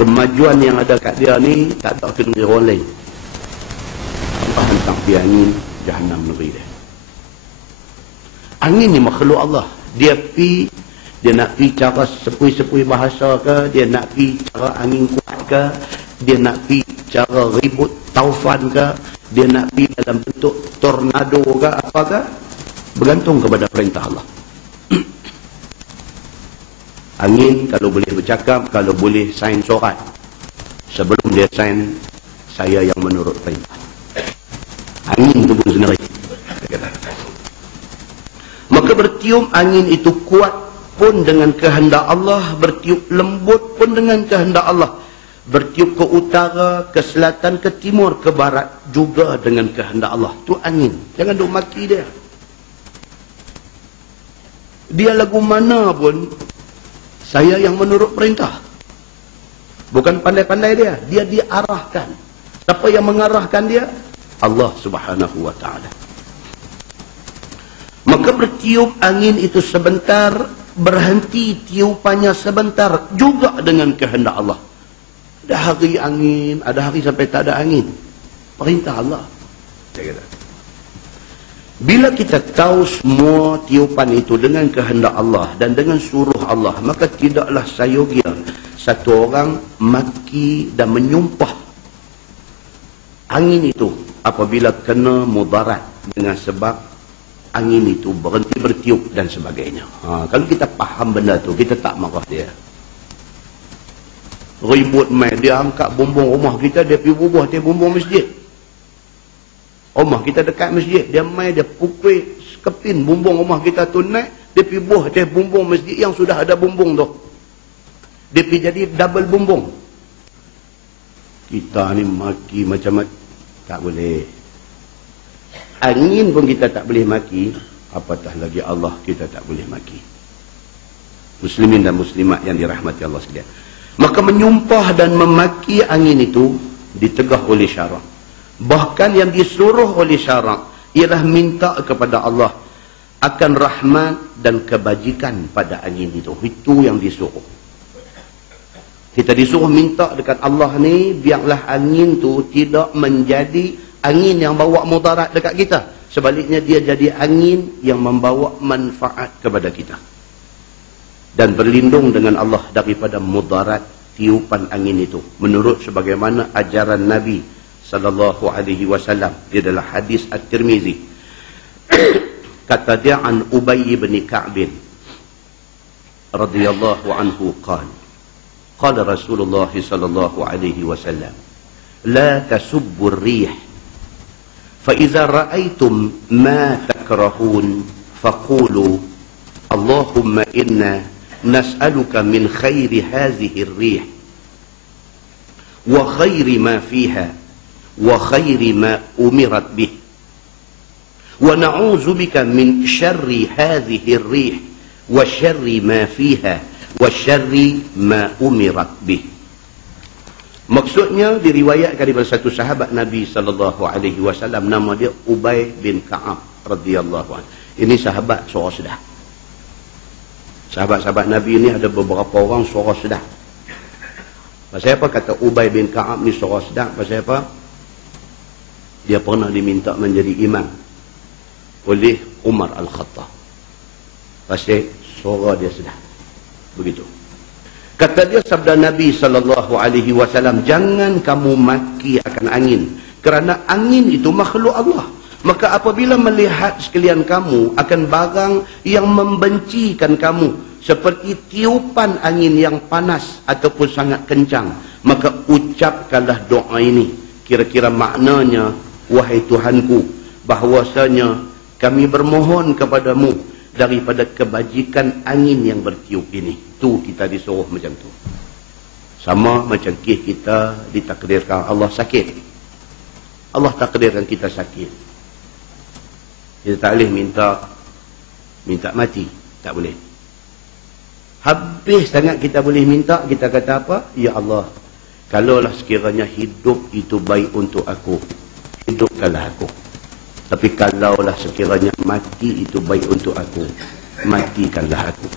Kemajuan yang ada kat dia ni tak ada ke negeri orang lain. Allah hantar pergi angin, jahannam negeri dia. Angin ni makhluk Allah. Dia nak pergi cara sepui-sepui bahasa ke, dia nak pergi cara angin kuat ke, dia nak pergi cara ribut taufan ke, dia nak pergi dalam bentuk tornado ke, apa ke, bergantung kepada perintah Allah. Angin kalau boleh bercakap, kalau boleh sign surat, sebelum dia sign, saya yang menurut perintah. Angin tu pun sendiri. Maka bertiup angin itu kuat pun dengan kehendak Allah, bertiup lembut pun dengan kehendak Allah, bertiup ke utara, ke selatan, ke timur, ke barat juga dengan kehendak Allah. Tu angin. Jangan duk maki dia. Dia lagu mana pun, saya yang menurut perintah. Bukan pandai-pandai dia. Dia diarahkan. Siapa yang mengarahkan dia? Allah Subhanahu wa ta'ala. Maka bertiup angin itu sebentar, berhenti tiupannya sebentar, juga dengan kehendak Allah. Ada hari angin, ada hari sampai tak ada angin. Perintah Allah. Saya kata. Bila kita tahu semua tiupan itu dengan kehendak Allah dan dengan suruh Allah, maka tidaklah sayogia satu orang maki dan menyumpah angin itu apabila kena mudarat dengan sebab angin itu berhenti bertiup dan sebagainya. Kalau kita faham benda tu, kita tak marah dia. Ribut mai, dia angkat bumbung rumah kita, dia pergi bubuh atas bumbung masjid. Rumah kita dekat masjid, dia mai, dia pukul kepin bumbung rumah kita tu naik, dia pergi buah atas bumbung masjid yang sudah ada bumbung tu. Dia pergi jadi double bumbung. Kita ni maki macam-macam, tak boleh. Angin pun kita tak boleh maki, apatah lagi Allah kita tak boleh maki. Muslimin dan muslimat yang dirahmati Allah sekalian. Maka menyumpah dan memaki angin itu ditegah oleh syarak. Bahkan yang disuruh oleh syarak ialah minta kepada Allah akan rahmat dan kebajikan pada angin itu. Itu yang disuruh. Kita disuruh minta dekat Allah ni, biarlah angin tu tidak menjadi angin yang bawa mudarat dekat kita. Sebaliknya dia jadi angin yang membawa manfaat kepada kita. Dan berlindung dengan Allah daripada mudarat tiupan angin itu. Menurut sebagaimana ajaran Nabi sallallahu alaihi wasallam di dalam hadis At-Tirmizi. Kata dia an Ubay bin Ka'b radhiyallahu anhu qala Rasulullah sallallahu alaihi wasallam la tasubbu ar-rih fa idza ra'aytum ma takrahun faqulu Allahumma inna nas'aluka min khairi hadhihi ar-rih wa khairi ma fiha wa khairi ma umirat bih wa na'udzu bika min syarri hadhihi ar-rih wa syarri ma fiha wa syarri ma umirat bih. Maksudnya diriwayatkan daripada satu sahabat Nabi sallallahu alaihi wasallam, nama dia Ubay bin Ka'ab radhiyallahu anhu. Ini sahabat suara sedap. Sahabat-sahabat Nabi ini ada beberapa orang suara sedap. Pasal apa kata Ubay bin Ka'ab ni suara sedap? Pasal apa? Dia pernah diminta menjadi imam oleh Umar Al-Khattab. Pasal suara dia sedap. Begitu. Kata dia sabda Nabi sallallahu alaihi wasallam, jangan kamu maki akan angin, kerana angin itu makhluk Allah. Maka apabila melihat sekalian kamu akan barang yang membencikan kamu, seperti tiupan angin yang panas ataupun sangat kencang, maka ucapkanlah doa ini. Kira-kira maknanya, wahai Tuhanku, bahwasanya kami bermohon kepadamu daripada kebajikan angin yang bertiup ini. Tu kita disuruh macam tu. Sama macam kita ditakdirkan Allah sakit. Allah takdirkan kita sakit. Kita tak boleh minta mati. Tak boleh. Habis sangat kita boleh minta, kita kata apa? Ya Allah, kalaulah sekiranya hidup itu baik untuk aku, hidupkanlah aku. Tapi kalaulah sekiranya mati itu baik untuk aku, matikanlah aku.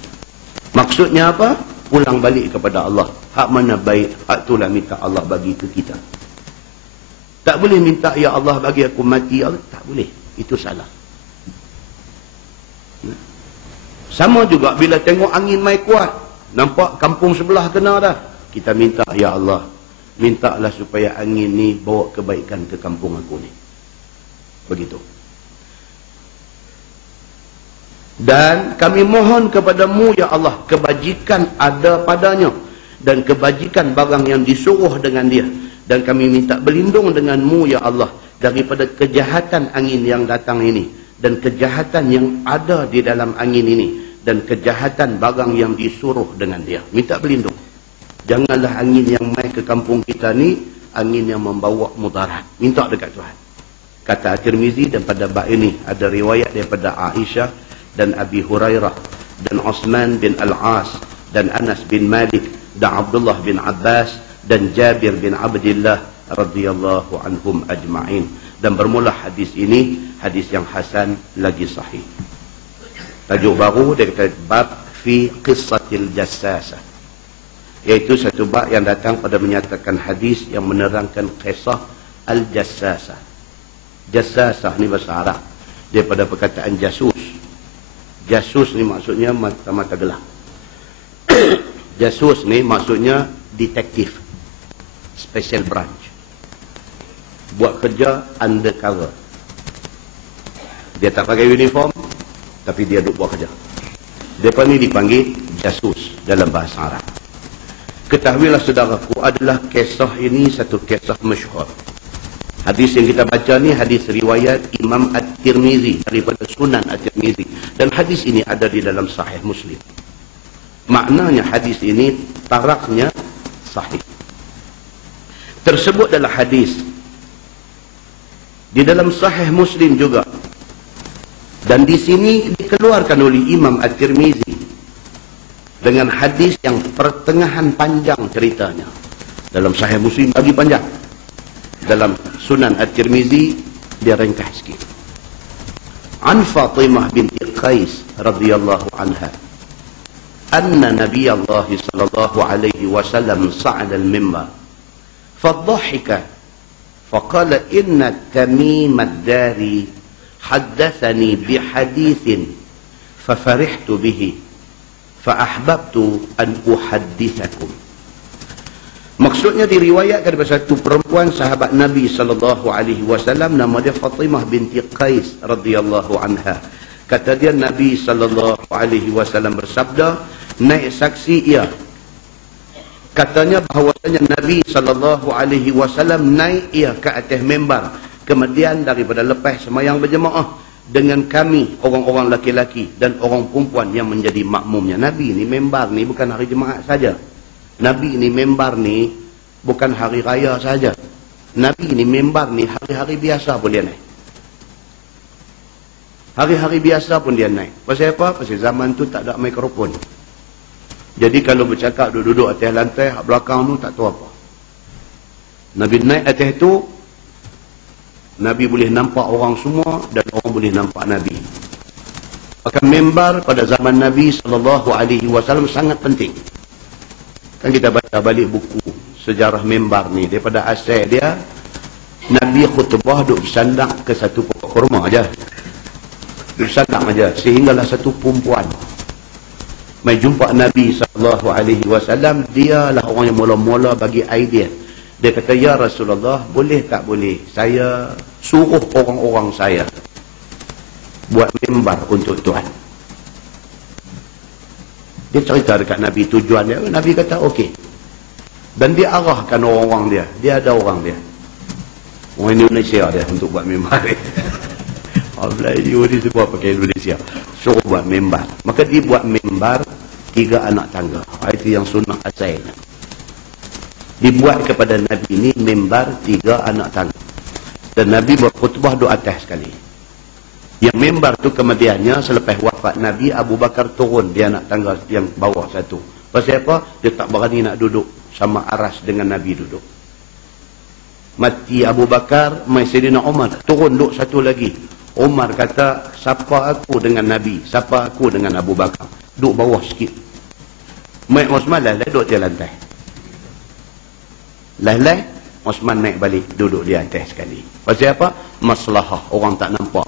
Maksudnya apa? Pulang balik kepada Allah. Hak mana baik, hak itulah minta Allah bagi ke kita. Tak boleh minta, ya Allah bagi aku mati. Allah, tak boleh. Itu salah. Sama juga bila tengok angin mai kuat, nampak kampung sebelah kena dah, kita minta, ya Allah, mintalah supaya angin ni bawa kebaikan ke kampung aku ni. Begitu. Dan kami mohon kepadamu, ya Allah, kebajikan ada padanya dan kebajikan barang yang disuruh dengan dia. Dan kami minta berlindung denganmu, ya Allah, daripada kejahatan angin yang datang ini dan kejahatan yang ada di dalam angin ini dan kejahatan barang yang disuruh dengan dia. Minta berlindung. Janganlah angin yang mai ke kampung kita ni angin yang membawa mudarat. Minta dekat Tuhan. Kata At-Tirmizi, dan pada bab ini ada riwayat daripada Aisyah dan Abi Hurairah dan Uthman bin Al-As dan Anas bin Malik dan Abdullah bin Abbas dan Jabir bin Abdullah radhiyallahu anhum ajma'in. Dan bermula hadis ini hadis yang hasan lagi sahih. Tajuk baru dia kata bab fi qissatil jassasah, iaitu satu bab yang datang pada menyatakan hadis yang menerangkan kisah al-jassasah. Jassasah ni bahasa Arab daripada perkataan jasus. Jasus ni maksudnya mata-mata gelap. Jasus ni maksudnya detektif, special branch, buat kerja undercover. Dia tak pakai uniform, tapi dia duduk buat kerja. Mereka ni dipanggil jasus dalam bahasa Arab. Ketahuilah saudaraku, adalah kisah ini satu kisah masyhur. Hadis yang kita baca ni hadis riwayat Imam At-Tirmizi daripada Sunan At-Tirmizi, dan hadis ini ada di dalam Sahih Muslim. Maknanya hadis ini taraknya sahih. Tersebut dalam hadis di dalam Sahih Muslim juga, dan di sini dikeluarkan oleh Imam At-Tirmizi dengan hadis yang pertengahan panjang ceritanya. Dalam Sahih Muslim lagi panjang. Dalam Sunan At-Tirmizi dia ringkas sikit. An Fatimah binti Qais radhiyallahu anha anna Nabi Allah sallallahu alaihi wasallam sa'ada al-mimbar fadhahika faqala inna Tamim ad-Dari haddathani bihadithin fafarihtu bihi فأحببت أن أحدثكم Maksudnya diriwayatkan daripada satu perempuan sahabat Nabi SAW, nama dia Fatimah binti Qais radhiyallahu anha. Kata dia, Nabi SAW bersabda, naik saksi ia. Katanya bahawasanya Nabi SAW naik ia ke atas mimbar. Kemudian daripada lepas semayang berjemaah dengan kami, orang-orang laki-laki dan orang perempuan yang menjadi makmumnya. Nabi ni mimbar ni bukan hari Jumaat saja. Nabi ni mimbar ni bukan hari raya saja. Nabi ni mimbar ni hari-hari biasa pun dia naik. Hari-hari biasa pun dia naik. Pasal apa? Pasal zaman tu tak ada mikrofon. Jadi kalau bercakap duduk-duduk atas lantai, belakang tu tak tahu apa. Nabi naik atas tu, Nabi boleh nampak orang semua dan orang boleh nampak Nabi. Maka mimbar pada zaman Nabi SAW sangat penting. Kan kita baca balik buku sejarah mimbar ni, daripada asal dia Nabi khutbah duk bersandar ke satu pokok kurma aja. Duk bersandar aja, sehinggalah satu perempuan mai jumpa Nabi SAW. Dialah orang yang mula-mula bagi idea. Dia kata, ya Rasulullah, boleh tak boleh saya suruh orang-orang saya buat mimbar untuk Tuhan. Dia cerita dekat Nabi tujuan dia. Nabi kata okey. Dan dia arahkan orang-orang dia. Dia ada orang dia, orang Indonesia dia, untuk buat mimbar. Orang Melayu ni semua pakai Indonesia, suruh buat mimbar. Maka dia buat mimbar 3 anak tangga. Itu yang sunnah asalnya. Dibuat kepada Nabi ni mimbar 3 anak tangga. Dan Nabi berkhutbah doa atas sekali. Yang mimbar tu kemudiannya selepas wafat Nabi, Abu Bakar turun di anak tangga yang bawah satu. Pasal apa? Dia tak berani nak duduk sama aras dengan Nabi duduk. Mati Abu Bakar, mai Sayyidina Umar turun duduk satu lagi. Umar kata, siapa aku dengan Nabi, siapa aku dengan Abu Bakar? Duduk bawah sikit. Mai Osman lah duduk di lantai. Lah Osman naik balik duduk di atas sekali. Pasal apa? Maslahah, orang tak nampak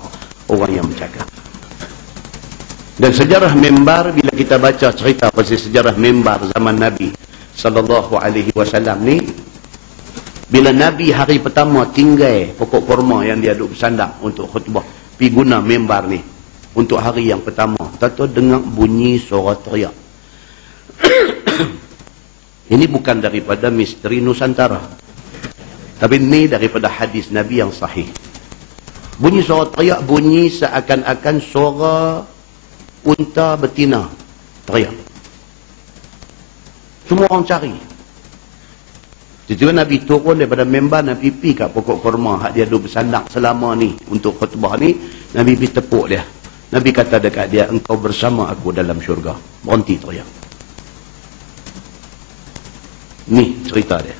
orang yang bercakap. Dan sejarah mimbar, bila kita baca cerita pasal sejarah mimbar zaman Nabi SAW ni, bila Nabi hari pertama tinggal pokok kurma yang dia duduk bersandar untuk khutbah, pergi guna mimbar ni untuk hari yang pertama, tahu dengar bunyi suara teriak. Ini bukan daripada misteri Nusantara, tapi ini daripada hadis Nabi yang sahih. Bunyi suara teriak, bunyi seakan-akan suara unta betina teriak. Semua orang cari. Tiba-tiba Nabi turun daripada mimbar, Nabi pergi kat pokok kurma hak dia duduk bersandar selama ni untuk khutbah ni. Nabi pergi tepuk dia. Nabi kata dekat dia, engkau bersama aku dalam syurga. Berhenti teriak. Ni cerita dia.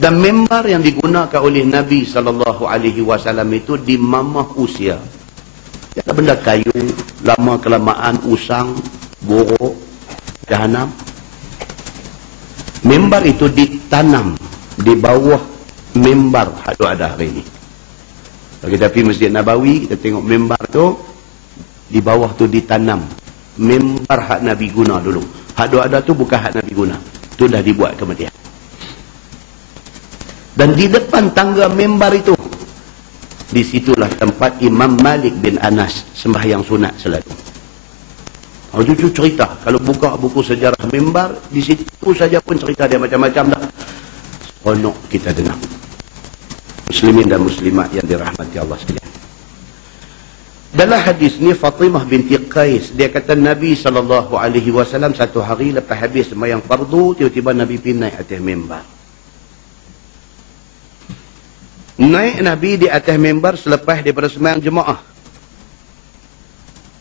Dan mimbar yang digunakan oleh Nabi SAW itu di mamah usia. Dia ada benda kayu, lama kelamaan usang, borok, jahanam. Mimbar itu ditanam di bawah mimbar hak ada hari ini. Kalau kita pergi Masjid Nabawi, kita tengok mimbar tu, di bawah tu ditanam mimbar hak Nabi guna dulu. Hak ada tu bukan hak Nabi guna. Itu dah dibuat kemudian. Dan di depan tangga mimbar itu, di situlah tempat Imam Malik bin Anas sembahyang sunat selalu. Oh, itu cerita. Kalau buka buku sejarah mimbar, di situ saja pun cerita dia macam-macam dah. Seronok kita dengar. Muslimin dan muslimat yang dirahmati Allah sekalian. Dalam hadis ni Fatimah binti Qais, dia kata Nabi SAW satu hari lepas habis sembahyang fardu, tiba-tiba Nabi pergi naik atas mimbar. Naik Nabi di atas mimbar selepas daripada sembahyang jemaah.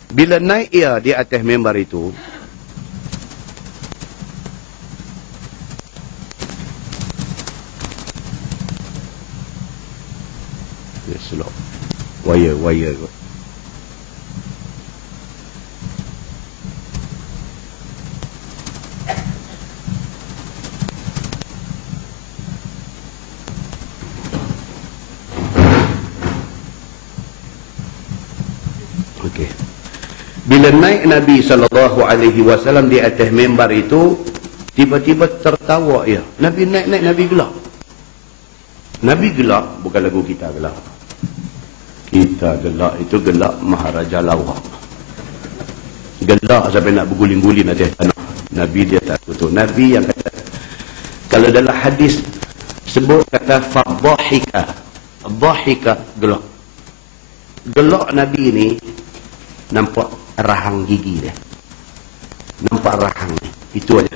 Bila naik ia di atas mimbar itu, slow. Wire. Bila naik Nabi SAW di atas mimbar itu, Tiba-tiba tertawa ia. Nabi naik-naik, Nabi gelak. Nabi gelak, bukan lagu kita gelak. Kita gelak, itu gelak Maharaja Lawak. Gelak sampai nak berguling-guling atas tanah. Nabi dia tak tutup. Nabi yang kata, kalau dalam hadis sebut kata fadhahika. Dhahika, gelak. Gelak Nabi ni nampak rahang gigi dia. Nampak rahang ni. Itu aja.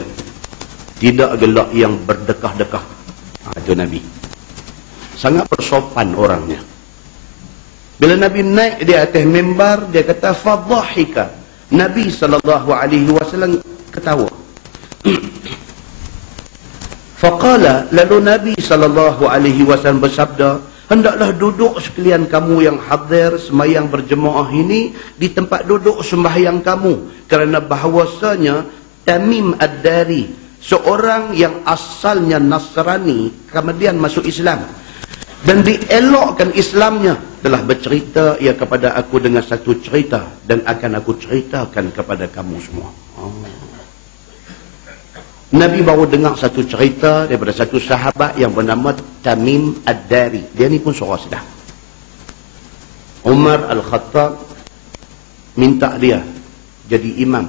Tidak gelak yang berdekah-dekah. Itu Nabi. Sangat bersopan orangnya. Bila Nabi naik di atas mimbar, dia kata fadhahika. Nabi SAW ketawa. Faqala, lalu Nabi SAW bersabda, hendaklah duduk sekalian kamu yang hadir sembahyang berjemaah ini di tempat duduk sembahyang kamu, kerana bahawasanya Tamim Ad-Dari, seorang yang asalnya Nasrani kemudian masuk Islam dan dielokkan Islamnya, telah bercerita ia kepada aku dengan satu cerita dan akan aku ceritakan kepada kamu semua. Nabi baru dengar satu cerita daripada satu sahabat yang bernama Tamim Ad-Dari. Dia ni pun seorang sedang. Umar Al-Khattab minta dia jadi imam.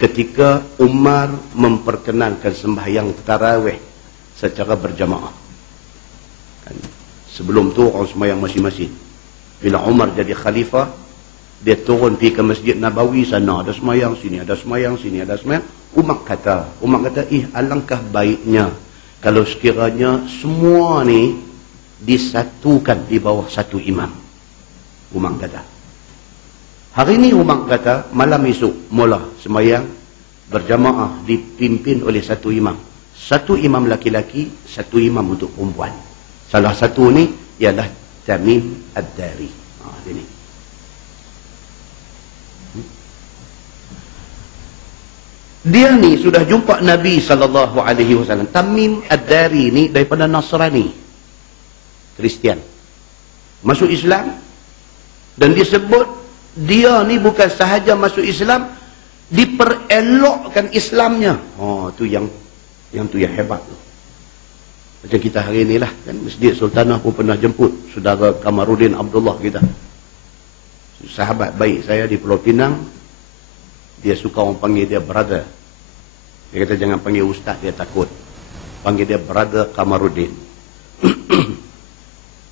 Ketika Umar memperkenalkan sembahyang tarawih secara berjamaah. Sebelum tu orang sembahyang masing-masing. Bila Umar jadi khalifah, dia turun pergi ke Masjid Nabawi, sana ada semayang, sini ada semayang, sini ada semayang. Umar kata, alangkah baiknya kalau sekiranya semua ni disatukan di bawah satu imam. Umar kata. Hari ni Umar kata, malam esok mula semayang berjamaah dipimpin oleh satu imam. Satu imam laki-laki, satu imam untuk perempuan. Salah satu ni ialah Tamim Ad-Dari. Ini. Dia ni sudah jumpa Nabi SAW. Tamim Ad-Dari ni daripada Nasrani, Kristian, masuk Islam. Dan disebut dia ni bukan sahaja masuk Islam, diperelokkan Islamnya. Tu yang hebat tu. Macam kita hari ni lah kan, Masjid Sultanah pun pernah jemput saudara Kamarudin Abdullah kita, sahabat baik saya di Pulau Pinang. Dia suka orang panggil dia brother. Dia kata jangan panggil ustaz, dia takut. Panggil dia brother Kamarudin.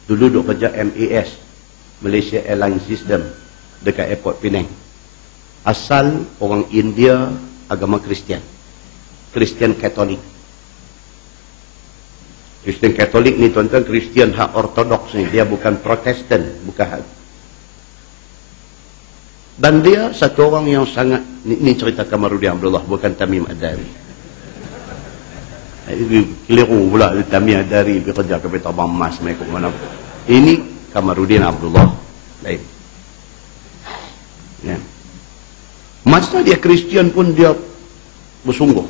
Dulu duk kerja MAS, Malaysia Airline System, dekat airport Penang. Asal orang India, agama Kristian. Kristian Katolik. Kristian Katolik ni tuan-tuan, Kristian hak ortodoks ni. Dia bukan Protestan, bukan hak. Dan dia satu orang yang sangat, ni cerita Kamarudin Abdullah, bukan Tamim Ad-Dari. Keliru pula Tamim Ad-Dari pergi kerja ke Peter Bang Mas, mereka mana. Ini Kamarudin Abdullah lain. Ya. Masa dia Kristian pun dia bersungguh.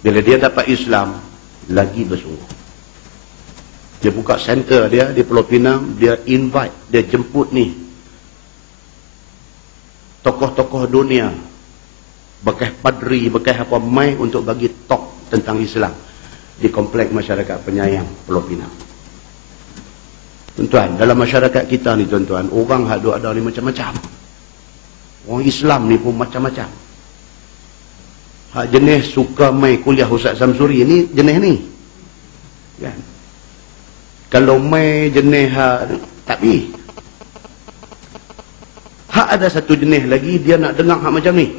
Bila dia dapat Islam, lagi bersungguh. Dia buka center dia di Pulau Pinang, dia invite, dia jemput ni tokoh-tokoh dunia, bekas padri, bekas apa, mai untuk bagi talk tentang Islam di komplek masyarakat penyayang Pulau Pinang. Tuan-tuan, dalam masyarakat kita ni tuan-tuan, orang hak ada ni macam-macam. Orang Islam ni pun macam-macam. Hak jenis suka mai kuliah Ustaz Samsuri ni jenis ni. Kan? Kalau mai jenis hak tak pi. Hak ada satu jenis lagi, dia nak dengar hak macam ni.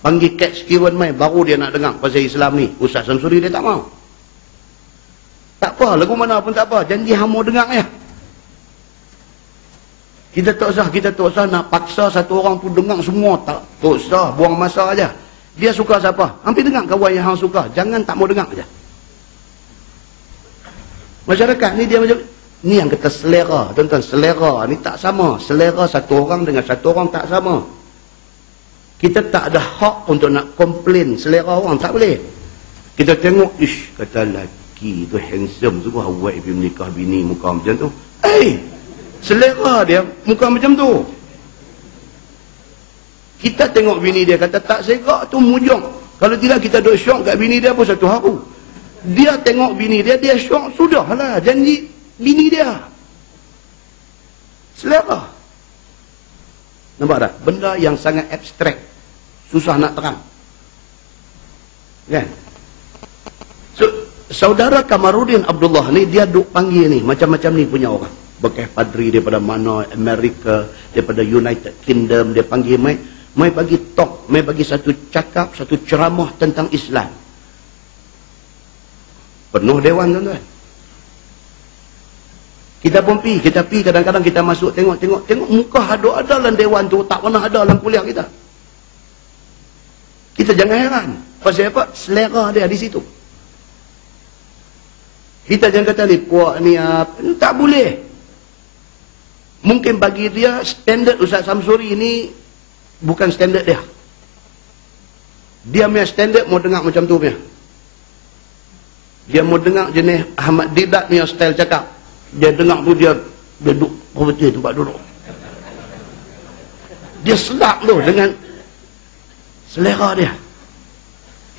Panggil Cat Stewart mai, baru dia nak dengar pasal Islam ni. Ustaz Samsuri dia tak mau. Tak apa, lagu mana pun tak apa. Janji hang mau dengar ya. Kita tak usah nak paksa satu orang tu dengar semua. Tak usah, buang masa aja. Dia suka siapa? Hampir dengar kawan yang hang suka. Jangan tak mau dengar aja. Masyarakat ni dia macam ni yang kata selera, tuan-tuan, selera ni tak sama. Selera satu orang dengan satu orang tak sama. Kita tak ada hak untuk nak komplain selera orang, tak boleh. Kita tengok, ish, kata lelaki tu handsome tu, awak pergi menikah bini muka macam tu. Selera dia muka macam tu. Kita tengok bini dia kata tak segak tu mujung. Kalau tidak kita duk syok kat bini dia pun satu hari. Dia tengok bini dia, dia syok, sudahlah janji bini dia. Selera. Nampak tak? Benda yang sangat abstrak, susah nak terang. Kan? So, saudara Kamarudin Abdullah ni, dia duk panggil ni, macam-macam ni punya orang. Bekas padri daripada mana, Amerika, daripada United Kingdom, dia panggil mai bagi talk, mai bagi satu cakap, satu ceramah tentang Islam. Penuh dewan tuan-tuan. Kita pun kita pi kadang-kadang kita masuk tengok muka ada dalam dewan tu, tak pernah ada dalam kuliah kita. Kita jangan heran. Pasal apa? Selera dia di situ. Kita jangan kata ni puak ni tak boleh. Mungkin bagi dia standard Ustaz Samsuri ni bukan standard dia. Dia punya standard mau dengar macam tu punya. Dia mau dengar jenis Ahmad Didat punya style cakap. Dia dengar tu dia duduk betul tempat duduk. Dia sedap tu dengan selera dia.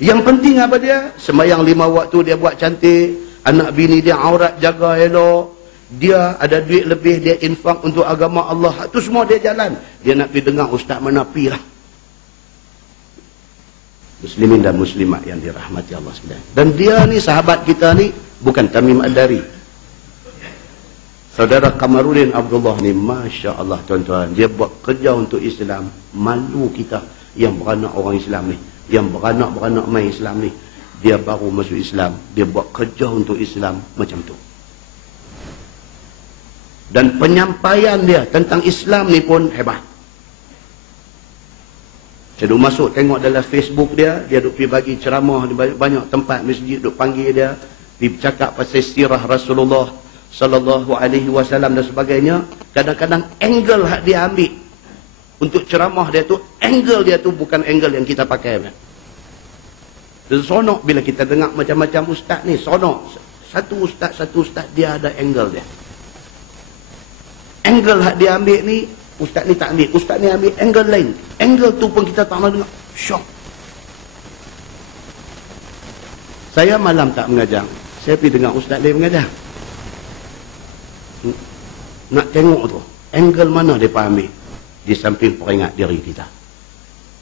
Yang penting apa dia? Sembahyang 5 waktu dia buat cantik. Anak bini dia aurat jaga elok. Dia ada duit lebih, dia infak untuk agama Allah. Itu semua dia jalan. Dia nak pergi dengar ustaz mana, pi lah. Muslimin dan muslimat yang dirahmati Allah sekalian. Dan dia ni, sahabat kita ni, bukan Tamim Ad-Dari. Saudara Kamarudin Abdullah ni, Masya Allah tuan-tuan, dia buat kerja untuk Islam. Malu kita yang beranak orang Islam ni, yang beranak-beranak main Islam ni. Dia baru masuk Islam, dia buat kerja untuk Islam macam tu. Dan penyampaian dia tentang Islam ni pun hebat. Saya duk masuk tengok dalam Facebook dia, dia duk pergi bagi ceramah di banyak tempat masjid, duk panggil dia, pergi bercakap pasal sirah Rasulullah sallallahu alaihi wasallam dan sebagainya. Kadang-kadang angle hak dia ambil untuk ceramah dia tu, angle dia tu bukan angle yang kita pakai. Dan sonok bila kita dengar macam-macam ustaz ni, sonok. Satu ustaz dia ada angle dia. Angle hak dia ambil ni, ustaz ni tak ambil. Ustaz ni ambil angle lain. Angle tu pun kita tak nak dengar. Syok. Saya malam tak mengajar. Saya pergi dengar ustaz lain mengajar. Nak tengok tu, angle mana dia ambil. Di samping peringat diri kita.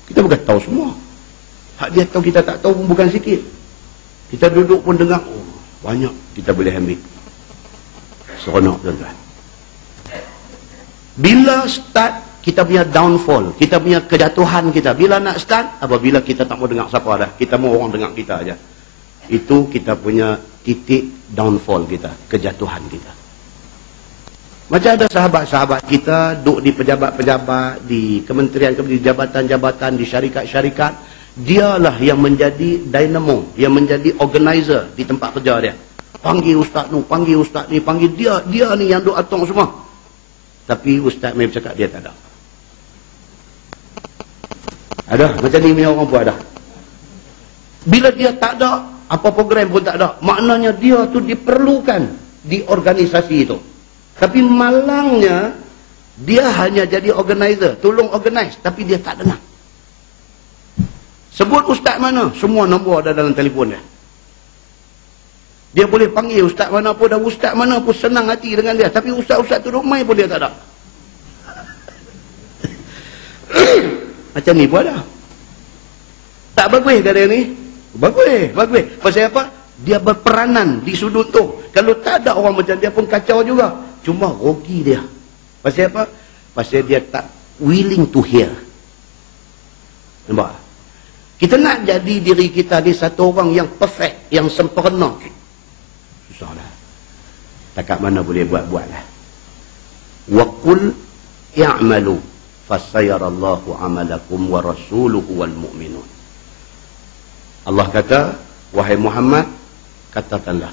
Kita bukan tahu semua. Hak dia tahu kita tak tahu pun bukan sikit. Kita duduk pun dengar, oh, banyak kita boleh ambil. Seronok tuan-tuan. Bila start kita punya downfall, kita punya kejatuhan kita. Bila nak start? Apabila kita tak mau dengar siapa dah. Kita mau orang dengar kita aja. Itu kita punya titik downfall kita, kejatuhan kita. Macam ada sahabat-sahabat kita duduk di pejabat-pejabat, di kementerian, di jabatan-jabatan, di syarikat-syarikat. Dialah yang menjadi dynamo, yang menjadi organizer di tempat kerja dia. Panggil ustaz tu, panggil ustaz ni, panggil dia. Dia ni yang duk atong semua. Tapi ustaz mai bercakap dia tak ada. Ada, macam ni punya orang pun ada. Bila dia tak ada, apa program pun tak ada. Maknanya dia tu diperlukan di organisasi itu. Tapi malangnya, dia hanya jadi organizer, tolong organize, tapi dia tak dengar. Sebut ustaz mana, semua nombor ada dalam telefon dia. Dia boleh panggil ustaz mana pun, dan ustaz mana pun senang hati dengan dia. Tapi ustaz-ustaz tu rumai pun dia tak ada. Macam ni pun ada. Tak bagus ke dia ni? Bagus. Pasal apa? Dia berperanan di sudut tu. Kalau tak ada orang macam dia pun kacau juga. Cuma rugi dia. Pasal apa? Pasal dia tak willing to hear. Nampak? Kita nak jadi diri kita ni satu orang yang perfect, yang sempurna. Susahlah. Takat mana boleh buat-buat lah. Wa qul i'malu fasayarallahu amalakum wa rasuluhu wal mu'minun. Allah kata, wahai Muhammad, katakanlah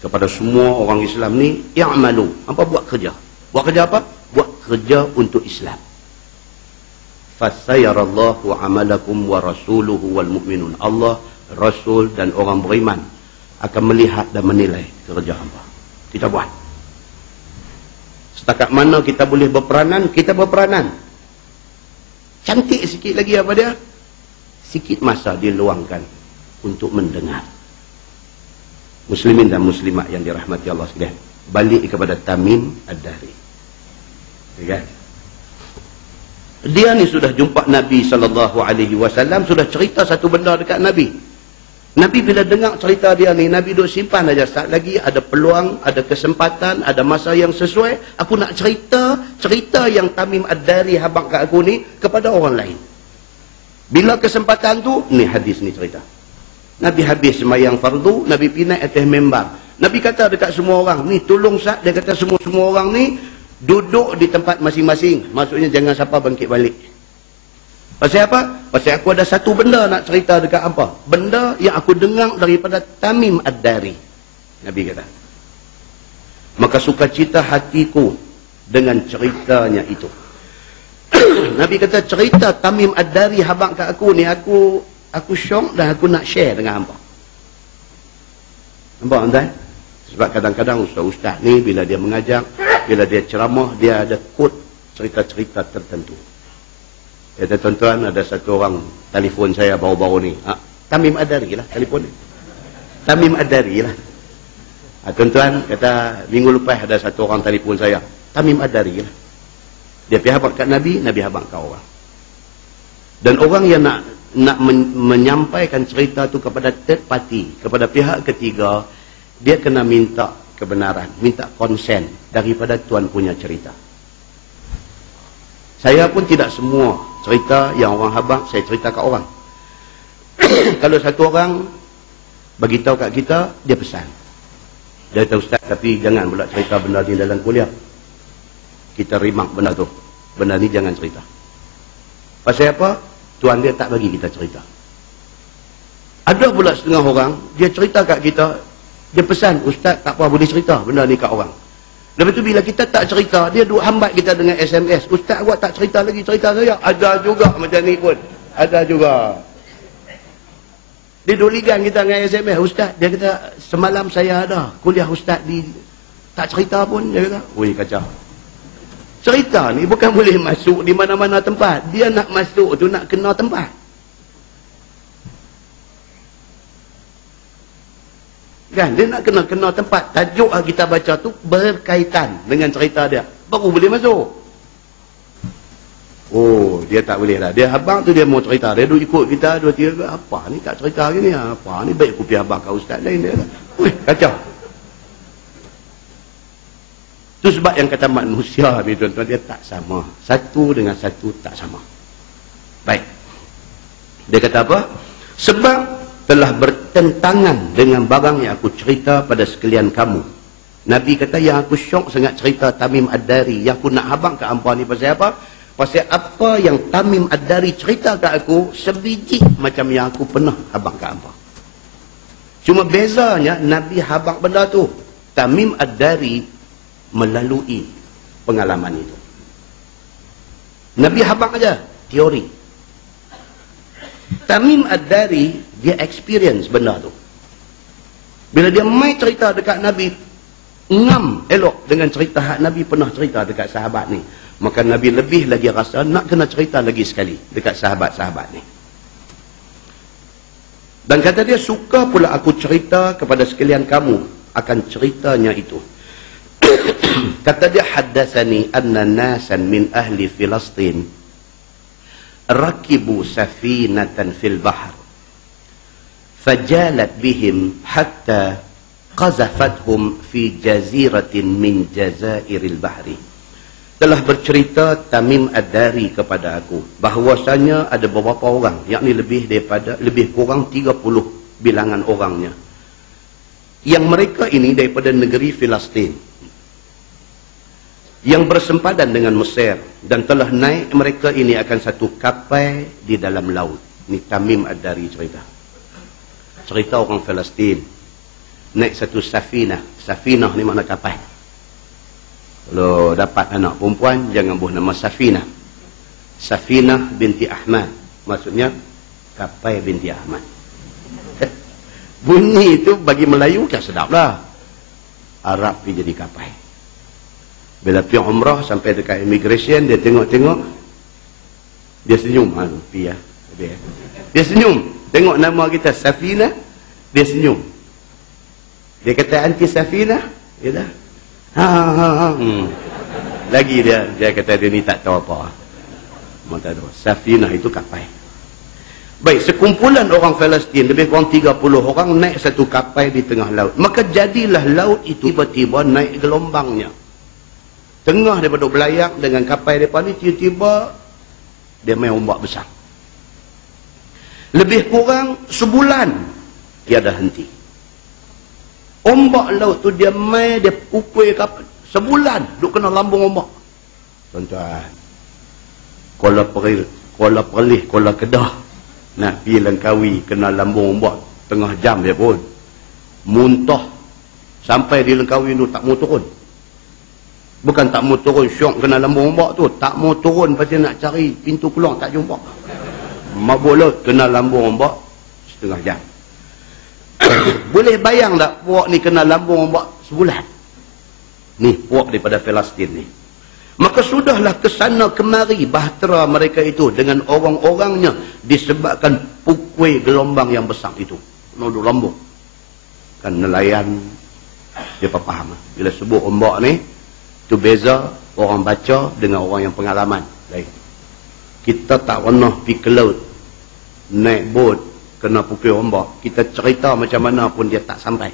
kepada semua orang Islam ni, i'malu. Apa buat kerja? Buat kerja apa? Buat kerja untuk Islam. Fasayarallahu amalakum wa rasuluhu wal mu'minun. Allah, Rasul dan orang beriman akan melihat dan menilai kerja hamba. Kita buat. Setakat mana kita boleh berperanan, kita berperanan. cantik sikit lagi apa dia? Sikit masa diluangkan untuk mendengar. Muslimin dan muslimat yang dirahmati Allah sekalian, balik kepada Tamim Ad-Dari. Ya. Dia ni sudah jumpa Nabi SAW, sudah cerita satu benda dekat Nabi. Nabi bila dengar cerita dia ni, Nabi duk simpan aja. Saat lagi ada peluang, ada kesempatan, ada masa yang sesuai, aku nak cerita yang Tamim Ad-Dari habaq kat aku ni kepada orang lain. Bila kesempatan tu, ni hadis ni cerita. Nabi habis sembahyang fardu, Nabi pinai atas mimbar. Nabi kata dekat semua orang, ni tolong sat, dia kata semua orang ni duduk di tempat masing-masing. Maksudnya jangan siapa bangkit balik. Pasal apa? Pasal aku ada satu benda nak cerita dekat apa? Benda yang aku dengar daripada Tamim Ad-Dari. Nabi kata. Maka sukacita hatiku dengan ceritanya itu. Nabi kata cerita Tamim Ad-Dari habaq kat aku ni, aku syok dan aku nak share dengan hangpa. Nampak tuan? Sebab kadang-kadang ustaz-ustaz ni bila dia mengajar, bila dia ceramah, dia ada quote cerita-cerita tertentu. Kata tuan-tuan, ada satu orang telefon saya baru-baru ni. Tamim Ad-Dari lah telefon ni. Tamim Ad-Dari lah. Tuan-tuan, kata minggu lepas ada satu orang telefon saya. Tamim Ad-Dari lah. Dia pergi habaq kat Nabi, Nabi habaq kat orang. Dan orang yang nak menyampaikan cerita tu kepada third party, kepada pihak ketiga, dia kena minta kebenaran, minta konsen daripada tuan punya cerita. Saya pun tidak semua cerita yang orang habaq saya cerita kat orang. Kalau satu orang bagi tahu kat kita, dia pesan. Dia kata, ustaz, tapi jangan pula cerita benda ni dalam kuliah. Kita rimak benda tu. Benda ni jangan cerita. Pasal apa? Tuan dia tak bagi kita cerita. Ada pula setengah orang, dia cerita kat kita, dia pesan, ustaz tak apa boleh cerita benda ni kat orang. Lepas tu bila kita tak cerita, dia duk hambat kita dengan SMS. Ustaz awak tak cerita lagi cerita saya. Ada juga macam ni pun. Ada juga. Dia duk ligan kita dengan SMS. Ustaz, dia kata, semalam saya ada kuliah ustaz di tak cerita pun. Dia kata, weh kacau. Cerita ni bukan boleh masuk di mana-mana tempat. Dia nak masuk tu nak kena tempat. Kan? Dia nak kena tempat. Tajuk yang kita baca tu berkaitan dengan cerita dia. Baru boleh masuk. Oh, dia tak boleh lah. Dia habaq tu dia mau cerita. Dia duk ikut kita. Dua tiga. Apa ni tak cerita gini? Apa ni baik aku pergi habaq kat ustaz lain. Dia kata, weh, kacau. Itu sebab yang kata manusia ni tuan-tuan, dia tak sama. Satu dengan satu tak sama. Baik. Dia kata apa? Sebab telah bertentangan dengan barang yang aku cerita pada sekalian kamu. Nabi kata yang aku syok sangat cerita Tamim Ad-Dari. Yang aku nak habaq kat hampa ni pasal apa? Pasal apa yang Tamim Ad-Dari cerita kat aku, sebiji macam yang aku pernah habaq kat hampa. Cuma bezanya Nabi habaq benda tu. Tamim Ad-Dari melalui pengalaman itu. Nabi habaq aja teori. Tamim Ad-Dari dia experience benda tu. Bila dia mai cerita dekat Nabi, ngam elok dengan cerita hak Nabi pernah cerita dekat sahabat ni. Maka Nabi lebih lagi rasa nak kena cerita lagi sekali dekat sahabat-sahabat ni. Dan kata dia, suka pula aku cerita kepada sekalian kamu akan ceritanya itu. Kata dia, haddatsani anna nasan min ahli Filastin rakibu safinatan fil bahr fajalat bihim hatta qazafathum fi jaziratin min jazairil bahri. Telah bercerita Tamim Ad-Dari kepada aku bahawasanya ada beberapa orang, yakni lebih kurang 30 bilangan orangnya, yang mereka ini daripada negeri Filastin yang bersempadan dengan Mesir, dan telah naik mereka ini akan satu kapal di dalam laut. Ini Tamim Ad-Dari cerita. Cerita orang Palestin naik satu safinah. Safinah ni makna kapal. Kalau dapat anak perempuan, jangan buh nama Safinah. Safinah binti Ahmad. Maksudnya kapal binti Ahmad. Bunyi itu bagi Melayu kan sedap lah. Arab pergi jadi kapal. Bila pergi umrah sampai dekat immigration, dia tengok-tengok Dia senyum. Pi ya. Dia senyum. Tengok nama kita Safinah, dia senyum. Dia kata anti Safinah, dia dah. Lagi dia kata dia ni tak tahu apa. Maka tahu. Safinah itu kapal. Baik, sekumpulan orang Palestin, lebih kurang 30 orang naik satu kapal di tengah laut. Maka jadilah laut itu tiba-tiba naik gelombangnya. Tengah daripada belayang dengan kapal mereka ni, tiba-tiba dia main ombak besar. Lebih kurang sebulan tiada henti. Ombak laut tu dia main, dia pukul kapal. Sebulan duk kena lambung ombak. Tuan-tuan, Kuala Perlis, Kuala Kedah nak pergi Langkawi kena lambung ombak tengah jam dia pun muntah. Sampai di Langkawi tu tak mau turun. Bukan tak mau turun syok kena lambung ombak tu, tak mau turun pasal nak cari pintu keluar tak jumpa. Mabuk laut kena lambung ombak setengah jam. Boleh bayang tak puak ni kena lambung ombak sebulan? Ni puak daripada Palestin ni. Maka sudahlah kesana kemari bahtera mereka itu dengan orang-orangnya disebabkan pukul gelombang yang besar itu. Noduk lambung. Kan nelayan dia faham. Bila sebut ombak ni, tu beza orang baca dengan orang yang pengalaman. Lain. Kita tak pernah pergi ke laut, naik bot, kena pukul ombak. Kita cerita macam mana pun dia tak sampai.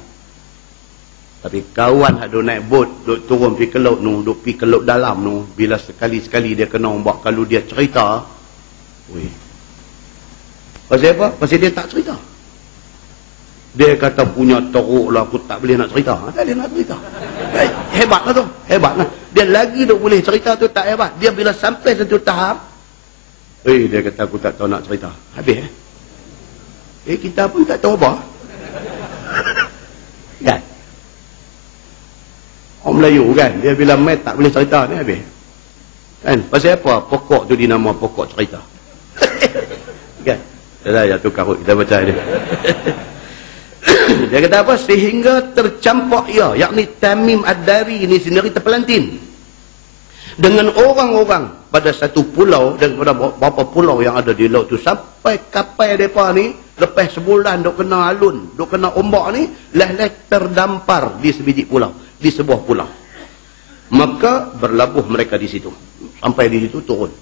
Tapi kawan ada naik bot, duk turun pergi ke laut nu, duk pergi ke laut dalam nu, bila sekali-sekali dia kena ombak, kalau dia cerita, weh. Pasal apa? Pasal dia tak cerita. Dia kata punya teruk lah, aku tak boleh nak cerita. Tak boleh nak cerita. Hebat lah tu. Hebat lah. Dia lagi duk boleh cerita tu tak hebat. Dia bila sampai satu tahap, dia kata aku tak tahu nak cerita. Habis kita pun tak tahu apa. Kan? Orang Melayu kan, dia bila main tak boleh cerita ni habis. Kan? Pasal apa? Pokok tu dinama pokok cerita. Kan? Dah tukar kita baca dia. Dia kata apa? Sehingga tercampak ia, yakni Tamim Ad-Dari ini sendiri terpelantin dengan orang-orang pada satu pulau, dan pada beberapa pulau yang ada di laut tu, sampai kapal mereka ni lepas sebulan duk kena alun, duk kena ombak ni, leh-leh terdampar di sebiji pulau, di sebuah pulau. Maka berlabuh mereka di situ. Sampai di situ turun.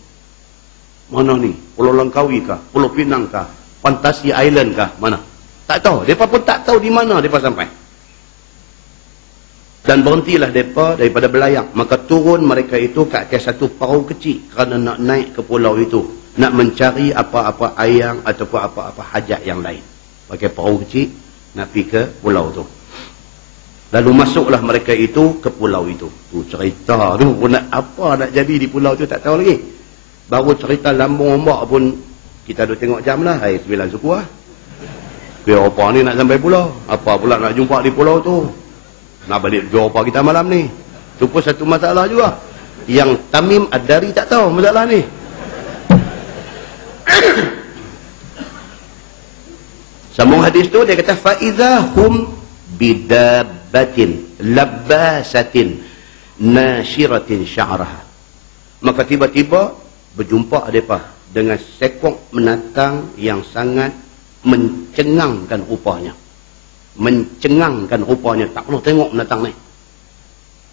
Mana ni? Pulau Langkawi kah? Pulau Pinang kah? Fantasi Island kah? Mana? Tak tahu. Mereka pun tak tahu di mana mereka sampai. Dan berhentilah mereka daripada belayang. Maka turun mereka itu ke atas satu perahu kecil kerana nak naik ke pulau itu. Nak mencari apa-apa ayam ataupun apa-apa hajat yang lain. Pakai perahu kecil nak pergi ke pulau tu. Lalu masuklah mereka itu ke pulau itu. Tu cerita tu pun nak apa nak jadi di pulau tu tak tahu lagi. Baru cerita lambung ombak pun kita dah tengok jam lah. 9 suku lah. Kira apa ni nak sampai pulau? Apa pula nak jumpa di pulau tu? Nak balik jual apa kita malam ni? Itu pun satu masalah juga. Yang Tamim Ad-Dari tak tahu masalah ni. Sambung hadis tu dia kata faiza hum bidabbatin labbasatin nashiratin sya'raha. Maka tiba-tiba berjumpa mereka dengan sekok menatang yang sangat mencengangkan rupanya. Mencengangkan rupanya. Tak pernah tengok menatang ni.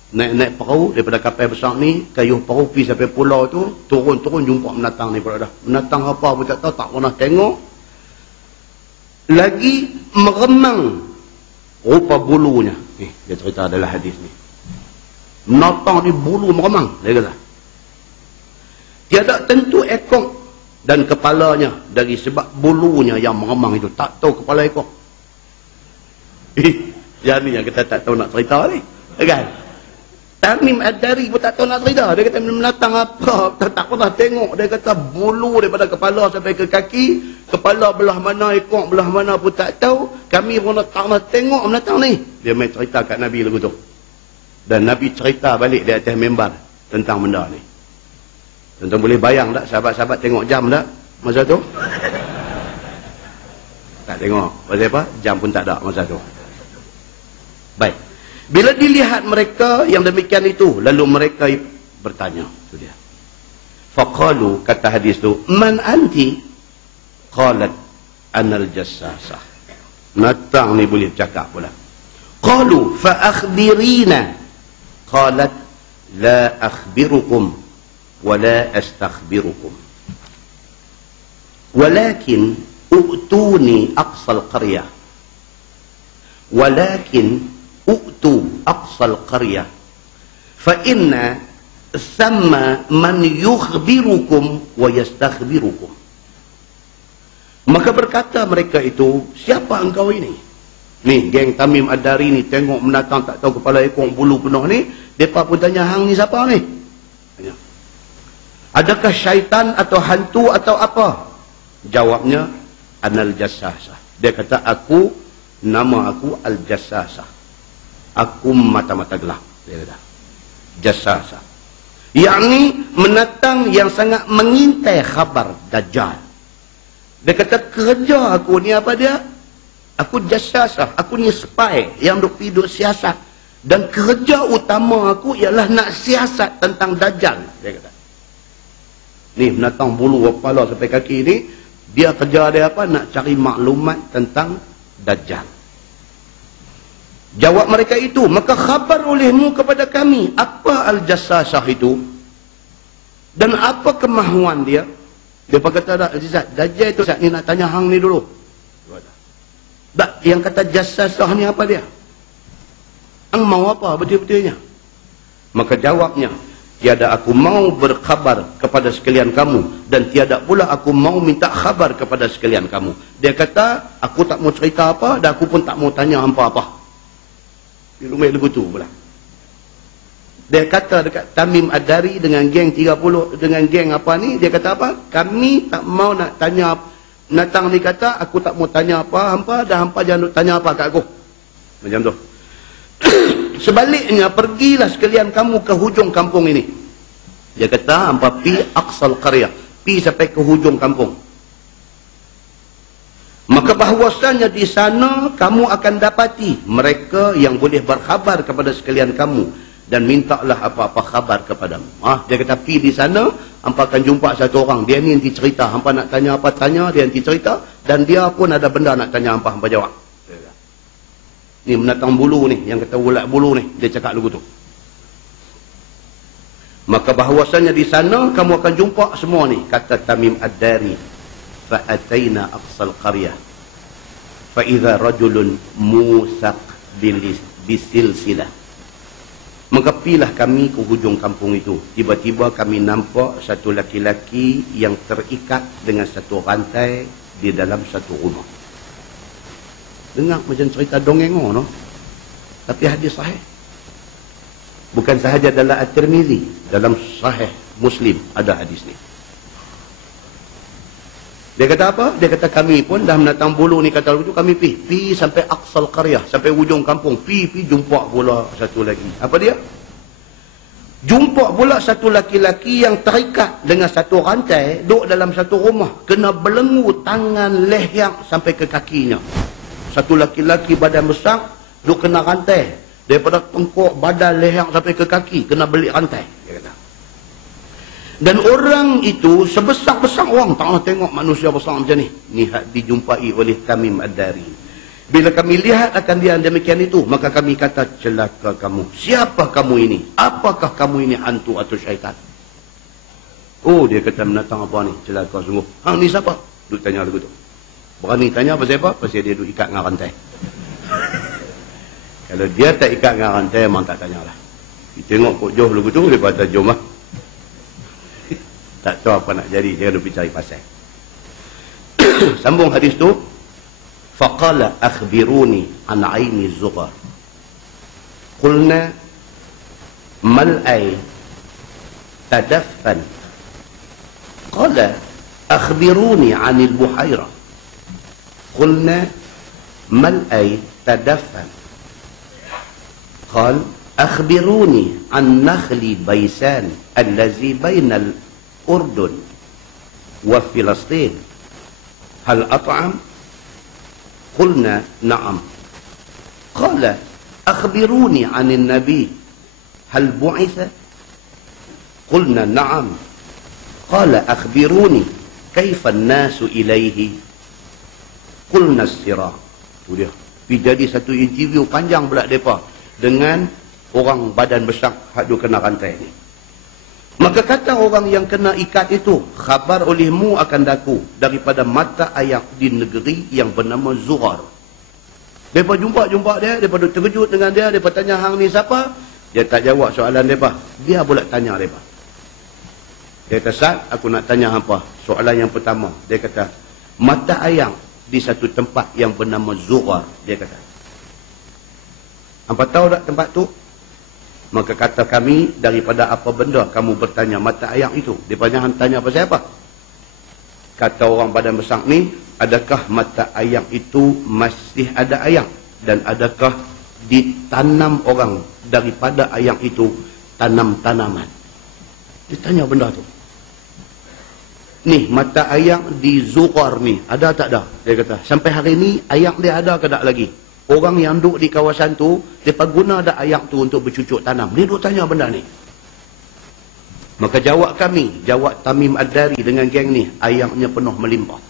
Naik-naik perahu daripada kapal besar ni, kayuh perahu pergi sampai pulau tu, turun-turun jumpa menatang ni pula dah. Menatang apa pun tak tahu, tak pernah tengok. Lagi meremang rupa bulunya. Dia cerita adalah hadis ni. Menatang ni bulu meremang, dia kata. Tiada tentu ekor dan kepalanya dari sebab bulunya yang meremang itu. Tak tahu kepala ekor. Yang ni yang kita tak tahu nak cerita ni. Kan? Tamim Ad-Dari pun tak tahu nak cerita. Dia kata menatang apa? Tak pernah tengok. Dia kata bulu daripada kepala sampai ke kaki. Kepala belah mana, ekor belah mana pun tak tahu. Kami pun tak pernah tengok menatang ni. Dia main cerita kat Nabi lagu tu. Dan Nabi cerita balik di atas mimbar tentang benda ni. Tuan-tuan boleh bayang tak sahabat-sahabat tengok jam tak masa tu? Tak tengok. Pasal apa? Jam pun tak ada masa tu. Baik. Bila dilihat mereka yang demikian itu, lalu mereka bertanya. Itu dia. Faqalu, kata hadis tu, man anti? Qalat, anal jassasah. Natang ni boleh cakap pula. Qalu, fa akhbirina. Qalat, la akhbirukum wa la astakhbirukum. Walakin u'tuni aqsal qaryah. Walakin u'tu aqsal qaryah. Fa inna sama man yukhbirukum wa yastakhbirukum. Maka berkata mereka itu, siapa engkau ini? Ni geng Tamim Ad-Dari ni tengok menatang tak tahu kepala ekor bulu penuh ni, depa pun tanya, hang ni siapa ni? Tanya. Adakah syaitan atau hantu atau apa? Jawabnya, anal jassasah. Dia kata, nama aku al-jassasah. Aku mata-mata gelap. Dia kata, jassasah. Yakni menatang yang sangat mengintai khabar Dajjal. Dia kata, kerja aku ni apa dia? Aku jassasah. Aku ni spy yang duk siasat. Dan kerja utama aku ialah nak siasat tentang Dajjal. Dia kata. Ni menatang bulu kepala sampai kaki ni, dia kerja dia apa? Nak cari maklumat tentang Dajjal. Jawab mereka itu, maka khabar olehmu kepada kami, apa al-jassasah itu? Dan apa kemahuan dia? Dia kata, Azizat, Dajjal itu saat ni nak tanya hang ni dulu. Yang kata jassasah ni apa dia? Hang mau apa betul-betulnya? Maka jawabnya, tiada aku mau berkhabar kepada sekalian kamu, dan tiada pula aku mau minta khabar kepada sekalian kamu. Dia kata, aku tak mau cerita apa, dan aku pun tak mau tanya apa-apa. Dia lumai lagu tu pula. Dia kata dekat Tamim Ad-Dari dengan geng 30, dengan geng apa ni, dia kata apa? Kami tak mau nak tanya. Natang ni kata, aku tak mau tanya apa hampa, dan hampa jangan tanya apa kat aku. Macam tu. Sebaliknya, pergilah sekalian kamu ke hujung kampung ini. Dia kata, hampa pi aqsal qaryah. Pi sampai ke hujung kampung. Maka bahawasanya di sana kamu akan dapati mereka yang boleh berkhabar kepada sekalian kamu, dan mintalah apa-apa khabar kepadamu. Dia kata, pi di sana, hampa akan jumpa satu orang. Dia ni nanti cerita. Hampa nak tanya apa, tanya. Dia nanti cerita. Dan dia pun ada benda nak tanya hampa, hampa jawab. Ni menatang bulu ni, yang kata ulat bulu ni. Dia cakap lagu tu. Maka bahawasanya di sana, kamu akan jumpa semua ni. Kata Tamim Ad-Dari. Fa'atayna aqsal qaryah. Fa'idha rajulun musaq bisilsilah. Maka pilah kami ke hujung kampung itu. Tiba-tiba kami nampak satu laki-laki yang terikat dengan satu rantai di dalam satu rumah. Dengar macam cerita dongeng no? Tapi hadis sahih. Bukan sahaja dalam At-Tirmizi, dalam Sahih Muslim ada hadis ni. Dia kata apa? Dia kata, kami pun dah menatang bulu ni, kata begitu, kami pi sampai aqsal qaryah, sampai hujung kampung. Pi jumpa pula satu lagi. Apa dia? Jumpa pula satu laki-laki yang terikat dengan satu rantai, duduk dalam satu rumah, kena belenggu tangan leher sampai ke kakinya. Satu laki-laki badan besar, duduk kena rantai daripada tengkuk, badan, leher sampai ke kaki, kena belik rantai. Dia kata. Dan orang itu sebesar-besar orang, tak nak tengok manusia besar macam ni. Ni dijumpai oleh Tamim Ad-Dari. Bila kami lihat akan dia demikian itu, maka kami kata, celaka kamu. Siapa kamu ini? Apakah kamu ini hantu atau syaitan? Oh, dia kata, menatang apa ni? Celaka sungguh. Hang ni siapa? Duk tanya lagu tu. Berani tanya pasal apa? Pasal dia duk ikat dengan rantai. Kalau dia tak ikat dengan rantai, memang tak tanyalah. Kita tengok kok jauh lagu tu, dia kata, jom lah. Tak tahu apa nak jadi, dia kena pergi cari pasal. Sambung hadis tu. Faqala akhbiruni an aini zughar. Qulna mal ay tadaffan. Qala akhbiruni an al-buhaira. Qulna mal ay tadaffan. Qal akhbiruni an nakhli baysan allazi bainal Urdun wa Filastin. Hal at'am? Qulna na'am. Qala akhbiruni 'anil nabi. Hal bu'itha? Qulna na'am. Qala akhbiruni kaifa an-nasu ilaihi. Qulna as-sirah. Tu dia. Pergi jadi satu interview panjang pula depa dengan orang badan besar hak kena rantai ni. Maka kata orang yang kena ikat itu, khabar olehmu akan daku daripada mata air di negeri yang bernama Zuhar. Mereka jumpa dia, mereka terkejut dengan dia, mereka tanya, hang ni siapa? Dia tak jawab soalan mereka. Dia pula tanya mereka. Dia kata, Sat, aku nak tanya apa? Soalan yang pertama. Dia kata, mata air di satu tempat yang bernama Zuhar. Dia kata. Hampa tahu tak tempat tu? Maka kata kami, daripada apa benda kamu bertanya mata air itu? Dia jangan tanya apa siapa. Kata orang badan besar ni, adakah mata air itu masih ada air? Dan adakah ditanam orang daripada air itu tanam-tanaman? Dia tanya benda tu. Ni, mata air di Zuhar ni, ada tak ada? Dia kata, sampai hari ni air dia ada ke tak lagi? Orang yang duduk di kawasan tu, mereka guna ada air tu untuk bercucuk tanam. Dia duduk tanya benda ni. Maka jawab kami, jawab Tamim Ad-Dari dengan geng ni, airnya penuh melimpah.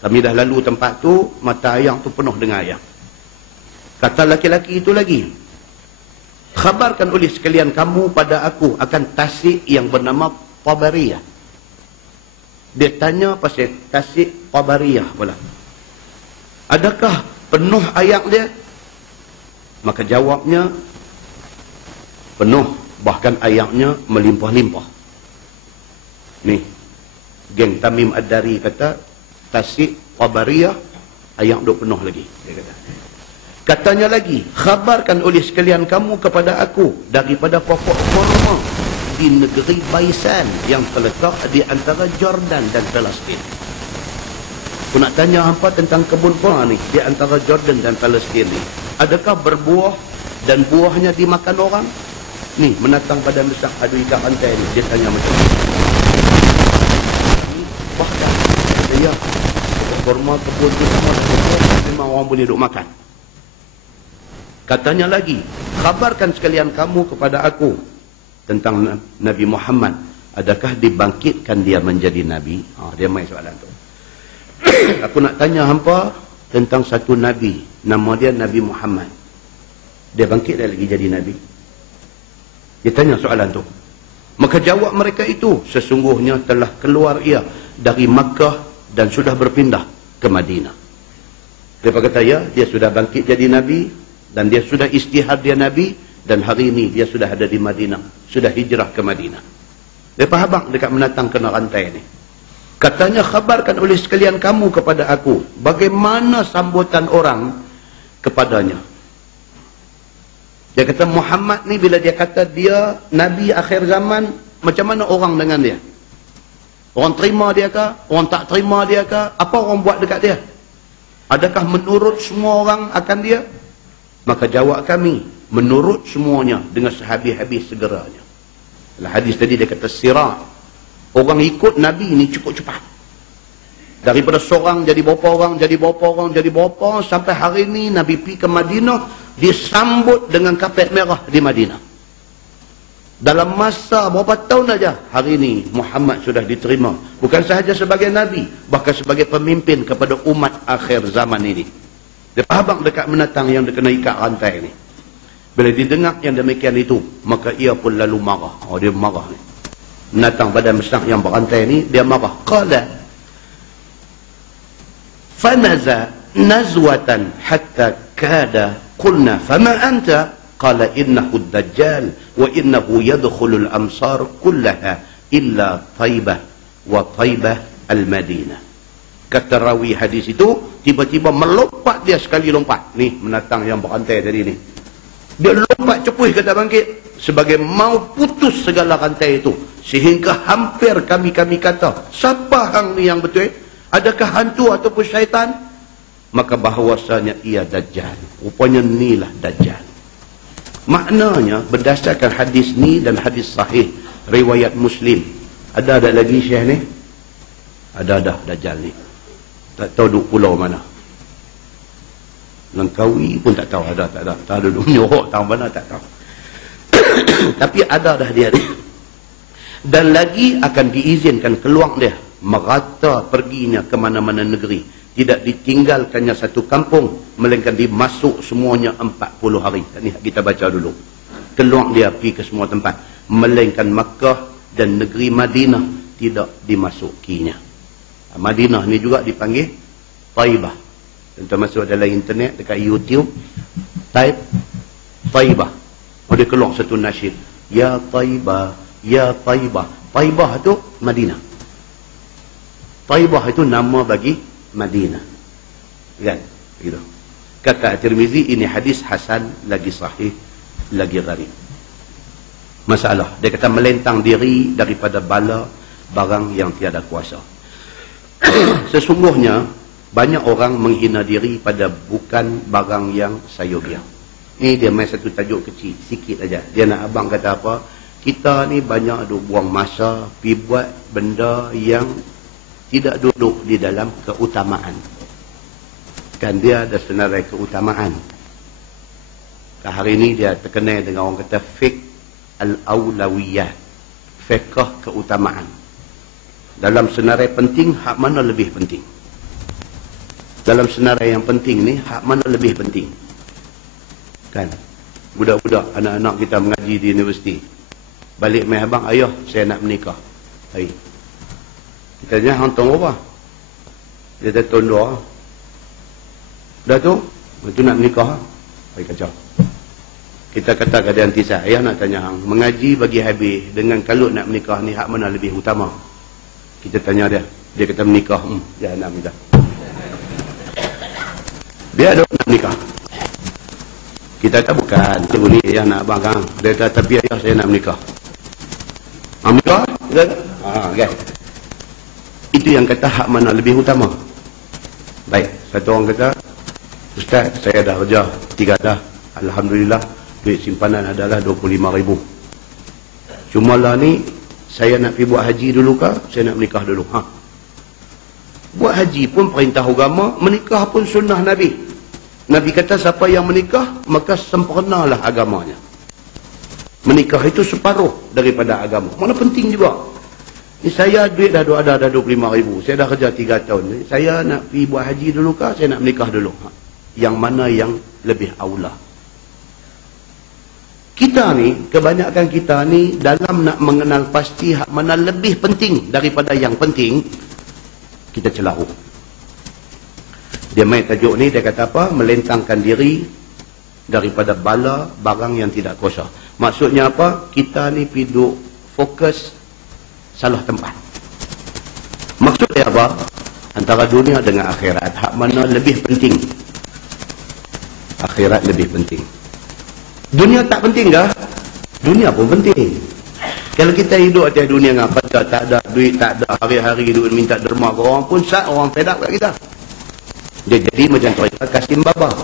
Kami dah lalu tempat tu, mata air tu penuh dengan air. Kata laki-laki itu lagi, khabarkan oleh sekalian kamu pada aku akan tasik yang bernama Tabariyah. Dia tanya pasal tasik Tabariyah pula. Adakah penuh air dia? Maka jawabnya, penuh, bahkan airnya melimpah-limpah. Ni, geng Tamim Ad-Dari kata, tasik Tabariyah, air duk penuh lagi. Dia kata. Katanya lagi, khabarkan oleh sekalian kamu kepada aku daripada pokok kurma di negeri Baisan yang terletak di antara Jordan dan Palestin. Aku nak tanya apa tentang kebun kurma ni di antara Jordan dan Palestin ni. Adakah berbuah dan buahnya dimakan orang? Ni, menatang badan besar adu ikat rantai ni. Dia tanya macam ni. Buah dah. Ya, kurma kebun tu memang orang boleh duk makan. Katanya lagi, khabarkan sekalian kamu kepada aku tentang Nabi Muhammad. Adakah dibangkitkan dia menjadi Nabi? Dia main soalan tu. Aku nak tanya hampa tentang satu Nabi. Nama dia Nabi Muhammad. Dia bangkit dia lagi jadi Nabi? Dia tanya soalan tu. Maka jawab mereka itu, sesungguhnya telah keluar ia dari Makkah dan sudah berpindah ke Madinah. Dia kata ya, dia sudah bangkit jadi Nabi dan dia sudah istihad dia Nabi dan hari ini dia sudah ada di Madinah. Sudah hijrah ke Madinah. Dia habaq dekat menatang kena rantai ni. Katanya, khabarkan oleh sekalian kamu kepada aku bagaimana sambutan orang kepadanya. Dia kata Muhammad ni bila dia kata dia Nabi akhir zaman, macam mana orang dengan dia? Orang terima dia ke? Orang tak terima dia ke? Apa orang buat dekat dia? Adakah menurut semua orang akan dia? Maka jawab kami, menurut semuanya dengan sehabis-habis segeranya. Dalam hadis tadi dia kata sirah. Orang ikut Nabi ni cukup cepat. Daripada seorang jadi berapa orang, jadi berapa orang, jadi berapa orang, sampai hari ni Nabi pergi ke Madinah, disambut dengan kapet merah di Madinah. Dalam masa berapa tahun saja, hari ini Muhammad sudah diterima. Bukan sahaja sebagai Nabi, bahkan sebagai pemimpin kepada umat akhir zaman ini. Dia faham dekat menatang yang kena ikat rantai ni. Bila didengar yang demikian itu, maka ia pun lalu marah. Dia marah ni. Menatang badan besar yang berantai ni, dia marah. Qala fanaza nazwatan hatta kada qulna fama anta qala innahu ad-dajjal wa innahu yadkhulul amsar kullaha illa Taibah wa Taibah al-Madinah. Kata rawi hadis itu, tiba-tiba melompat dia sekali lompat. Ni menatang yang berantai tadi ni. Dia lompat cepuih kata bangkit sebagai mau putus segala rantai itu, sehingga hampir kami kata, siapa hang ni yang betul? Adakah hantu ataupun syaitan? Maka bahawasanya ia Dajjal. Rupanya inilah Dajjal. Maknanya berdasarkan hadis ni dan hadis sahih riwayat Muslim. Ada lagi Syekh ni? Ada Dajjal ni. Tak tahu duduk pulau mana. Langkawi pun tak tahu ada tak ada. Tak ada duduk menyorok tahu mana tak tahu. Tapi ada dah dia ni. Dan lagi akan diizinkan keluar dia, merata perginya ke mana-mana negeri. Tidak ditinggalkannya satu kampung, melainkan dimasuk semuanya 40 hari. Ini kita baca dulu. Keluar dia pergi ke semua tempat. Melainkan Makkah dan negeri Madinah tidak dimasukinya. Madinah ni juga dipanggil Taibah. Tuan masuk dalam internet, dekat YouTube, type Taibah. Dia keluar satu nasyid. Ya Taibah, ya Taibah. Taibah tu Madinah. Taibah itu nama bagi Madinah. Kan? Gitu. Kata Tirmizi, ini hadis hasan, lagi sahih, lagi gharib. Masalah, dia kata melentang diri daripada bala barang yang tiada kuasa. Sesungguhnya banyak orang menghina diri pada bukan barang yang sayogiah. Ni dia main satu tajuk kecil, sikit aja. Dia nak abang kata apa? Kita ni banyak duk buang masa pi buat benda yang tidak duduk di dalam keutamaan. Kan dia ada senarai keutamaan. Hari ini dia terkenal dengan orang kata fiqh al-awlawiyah, fiqh keutamaan. Dalam senarai penting, hak mana lebih penting? Dalam senarai yang penting ni, hak mana lebih penting? Kan? Budak-budak, anak-anak kita mengaji di universiti. Balik mai abang, ayah, saya nak menikah. Hai. Kita tanya, hang tahu apa? Dia kata, tahun 2. Dah tu, itu nak menikah. Hai, kacau. Kita kata ke dia nanti saya nak tanya hang, mengaji bagi habis dengan kalau nak menikah ni, hak mana lebih utama? Kita tanya dia. Dia kata menikah. Dia nak menikah. Dia ada nak menikah. Kita kata bukan. Cikgu ni ayah nak abang kang. Dia kata tapi ayah saya nak menikah. Menikah? Dia kata, kan? Itu yang kata hak mana lebih utama. Baik. Satu orang kata, Ustaz, saya dah kerja 3 dah. Alhamdulillah. Duit simpanan adalah 25,000. Cuma lah ni, saya nak pergi buat haji dulu ke? Saya nak menikah dulu. Buat haji pun perintah agama, menikah pun sunnah Nabi. Nabi kata siapa yang menikah, maka sempurnalah agamanya. Menikah itu separuh daripada agama. Mana penting juga. Ni saya duit dah ada 25,000. Saya dah kerja 3 tahun. Saya nak pergi buat haji dulu ke? Saya nak menikah dulu. Yang mana yang lebih aula? Kita ni, kebanyakan kita ni dalam nak mengenal pasti hak mana lebih penting daripada yang penting, kita celahu. Dia main tajuk ni, dia kata apa? Melentangkan diri daripada bala barang yang tidak kuasa. Maksudnya apa? Kita ni piduk fokus salah tempat. Maksudnya apa? Antara dunia dengan akhirat, hak mana lebih penting? Akhirat lebih penting. Dunia tak penting kah? Dunia pun penting. Kalau kita hidup atas dunia dengan kata tak ada duit, tak ada, hari-hari hidup minta derma ke orang pun, orang fed up kat kita. Dia jadi macam Tariqah Kasim Baba.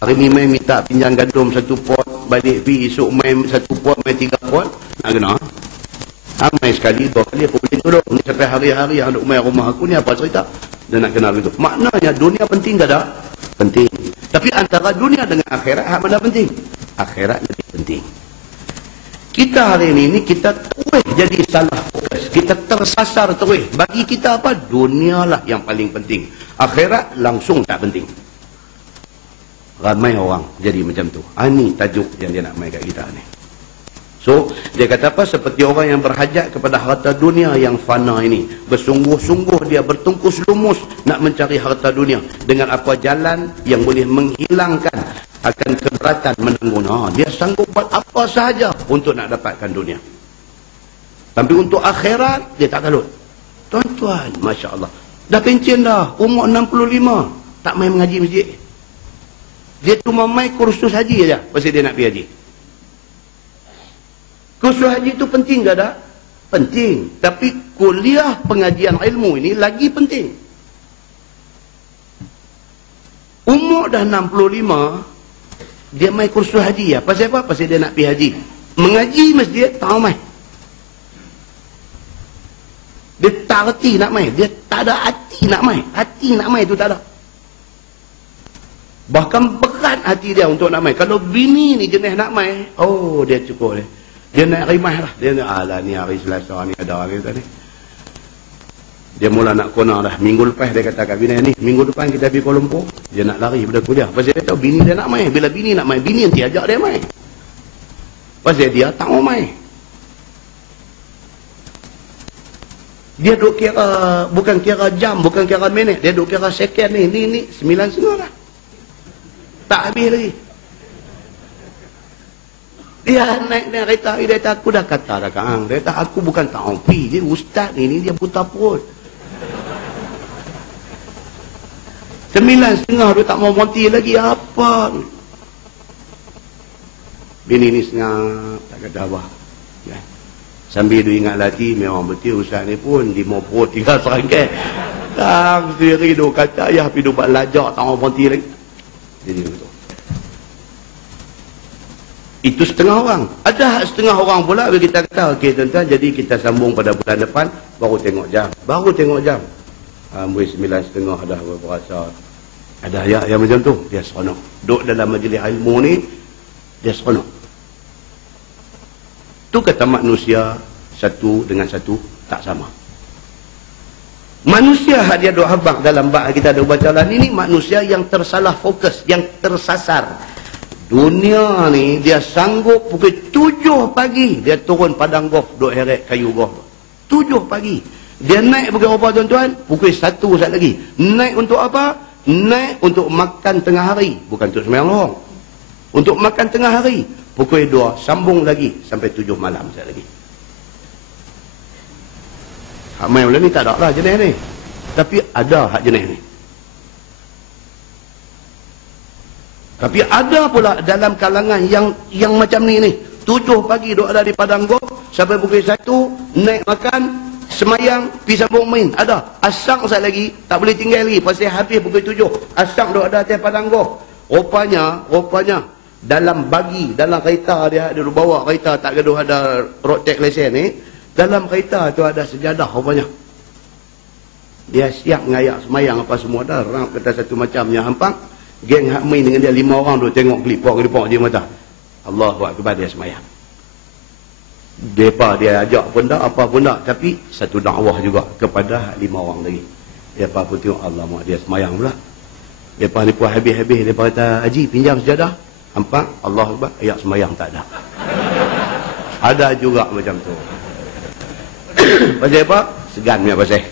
Hari ni main minta pinjam gandum 1 pot, balik pergi esok main 1 pot, main 3 pot, nak kena. Main sekali, 2 kali aku boleh tolong. Ni sampai hari-hari yang duk main rumah aku ni apa cerita? Dia nak kenal gitu. Maknanya dunia penting ke tak? Penting. Tapi antara dunia dengan akhirat, hak mana penting? Akhirat lebih penting. Kita hari ini kita terus jadi salah fokus. Kita tersasar terus. Bagi kita apa? Dunia lah yang paling penting. Akhirat langsung tak penting. Ramai orang jadi macam tu. Ini tajuk yang dia nak main kat kita ni. So, dia kata apa? Seperti orang yang berhajat kepada harta dunia yang fana ini. Bersungguh-sungguh dia bertungkus lumus nak mencari harta dunia. Dengan apa jalan yang boleh menghilangkan akan keberatan menanggung. Dia sanggup buat apa sahaja untuk nak dapatkan dunia. Tapi untuk akhirat, dia tak kalut. Tuan-tuan, Masya Allah. Dah pencen dah, umur 65. Tak main mengaji masjid. Dia cuma main kursus haji aja. Pasal dia nak pergi haji. Kursus haji itu penting ke tak? Penting. Tapi kuliah pengajian ilmu ini lagi penting. Umur dah 65, dia main kursus haji ya. Pasal apa? Pasal dia nak pergi haji. Mengaji masjid, tak main. Dia tak hati nak main. Dia tak ada hati nak main. Hati nak main tu tak ada. Bahkan berat hati dia untuk nak main. Kalau bini ni jenis nak main, oh dia cukup dia. Dia naik rimah lah. Dia nak, alah ni hari Selasa ni ada orang kita ni. Dia mula nak kona dah. Minggu lepas dia kata kat bini ni, minggu depan kita pergi Kuala Lumpur. Dia nak lari pada kuliah. Pasal dia tahu bini dia nak main. Bila bini nak main, bini nanti ajak dia main. Pasal dia tak mau main. Dia duk kira, bukan kira jam, bukan kira minit. Dia duk kira second ni. Ni 9.30 lah. Tak habis lagi. Dia naik kereta, dia kata, aku dah kata dah Kang. Dia kata, aku bukan tak mau pergi. Dia ustaz ni dia buta perut. 9.30 dia tak mau monti lagi. Apa ni? Bini ni sengap, tak kata apa. Ya. Sambil dia ingat lagi, memang betul ustaz ni pun 5 perut tinggal serangkai. Kang sendiri dia kata, ayah pergi buat lajak, tak mau monti lagi. Jadi betul. Itu setengah orang. Ada setengah orang pula kita kata, okey tuan-tuan, jadi kita sambung pada bulan depan, baru tengok jam. Baru tengok jam. Ambil 9.30 dah berasa. Ada ayat yang macam tu, dia seronok. Duduk dalam majlis ilmu ni, dia seronok. Tu kata manusia satu dengan satu tak sama. Manusia dia duk habaq dalam bab kita ada baca lah ni manusia yang tersalah fokus, yang tersasar. Dunia ni dia sanggup pukul 7 pagi dia turun padang golf duk heret kayu golf. 7 pagi. Dia naik pukul apa tuan-tuan? Pukul 1 saat lagi. Naik untuk apa? Naik untuk makan tengah hari, bukan untuk sembahyang lohong. Untuk makan tengah hari, pukul 2 sambung lagi sampai 7 malam saat lagi. Hak main bulan ni tak ada lah jenis ni. Tapi ada hak jenis ni. Tapi ada pula dalam kalangan yang macam ni. 7 pagi duk ada di padang golf sampai pukul 1 naik makan, semayang, pergi sambung main. Ada. Asang saat lagi tak boleh tinggal lagi pasal habis pukul 7. Asang duk ada atas padang golf. Rupanya dalam kereta dia bawa kereta tak gaduh ada road tax lesen ni. Dalam kereta tu ada sejadah rupanya. Dia siap ngayak semayang apa semua dah. Rang kata satu macamnya hampang. Geng hak main dengan dia 5 orang tu tengok kelipok dia mata. Allahu Akbar dia semayang. Depa dia ajak pun tak, apa pun tak. Tapi satu dakwah juga kepada 5 orang lagi. Depa pun tengok Allah mak dia semayang pula. Depa ni pun habis-habis. Depa kata, Haji pinjam sejadah. Hampang, Allahu Akbar, ayat semayang tak ada. Ada juga macam tu. Pasal apa? Segan punya pasal.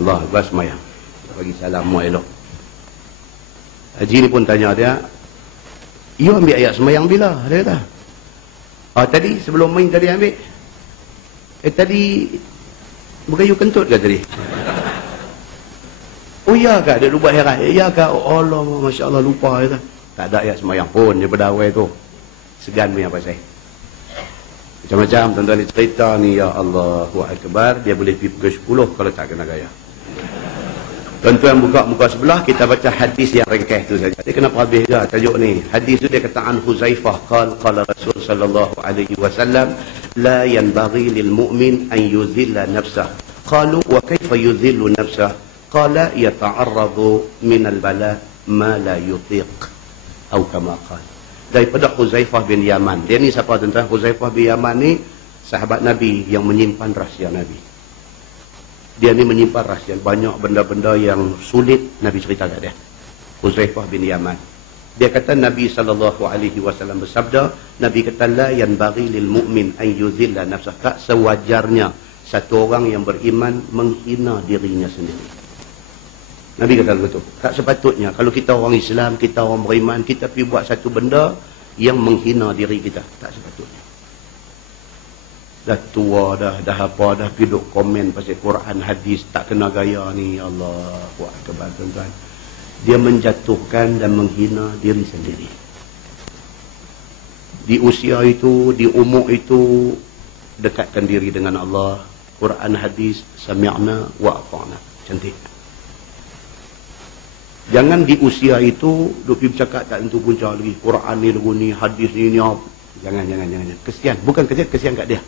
Allah Akbar semayang. Bagi salam mu elok. Haji ni pun tanya dia, you ambil ayat semayang bila? Dia kata, tadi sebelum main tadi ambil. Tadi bukan you kentut ke tadi? Oh iya kak, dia lupa heran. Iya kak, oh Allah, Masya Allah lupa. Dia kata, tak ada ayat semayang pun daripada awal tu. Segan punya pasal. Macam-macam tuan-tuan ni cerita ni, ya Allahu Akbar, dia boleh pergi pukul 10 kalau tak kena gaya. Tuan-tuan buka muka sebelah, kita baca hadis yang ringkas tu saja. Dia kenapa habis dah tajuk ni? Hadis tu dia kata an Huzaifah qala Rasul sallallahu alaihi wasallam la yanbaghi lil mu'min an yuzilla nafsah. Qalu wa kaifa yuzillu nafsah? Qala yata'arradu min al-bala ma la yutiq. Atau kama qala. Daripada Huzaifah bin Yaman. Dia ni siapa tuan-tuan? Huzaifah bin Yaman ni sahabat Nabi yang menyimpan rahsia Nabi. Dia ni menyimpan rahsia. Banyak benda-benda yang sulit Nabi cerita kat dia. Huzaifah bin Yaman. Dia kata Nabi SAW bersabda, Nabi kata la yanbaghi lil mu'min an yuzilla nafsah. Tak sewajarnya satu orang yang beriman menghina dirinya sendiri. Nabi kata betul. Tak sepatutnya kalau kita orang Islam, kita orang beriman, kita pergi buat satu benda yang menghina diri kita. Tak sepatutnya. Dah tua dah apa dah pergi duk komen pasal Quran hadis tak kena gaya ni. Allahu Akbar tuan-tuan. Dia menjatuhkan dan menghina diri sendiri. Di usia itu, di umur itu, dekatkan diri dengan Allah. Quran hadis sami'na wa ata'na. Cantik. Jangan di usia itu duk pergi bercakap tak tentu punca lagi. Quran ni lagu ni, hadis ni apa. Jangan. Kesian, bukan kesian kat dia.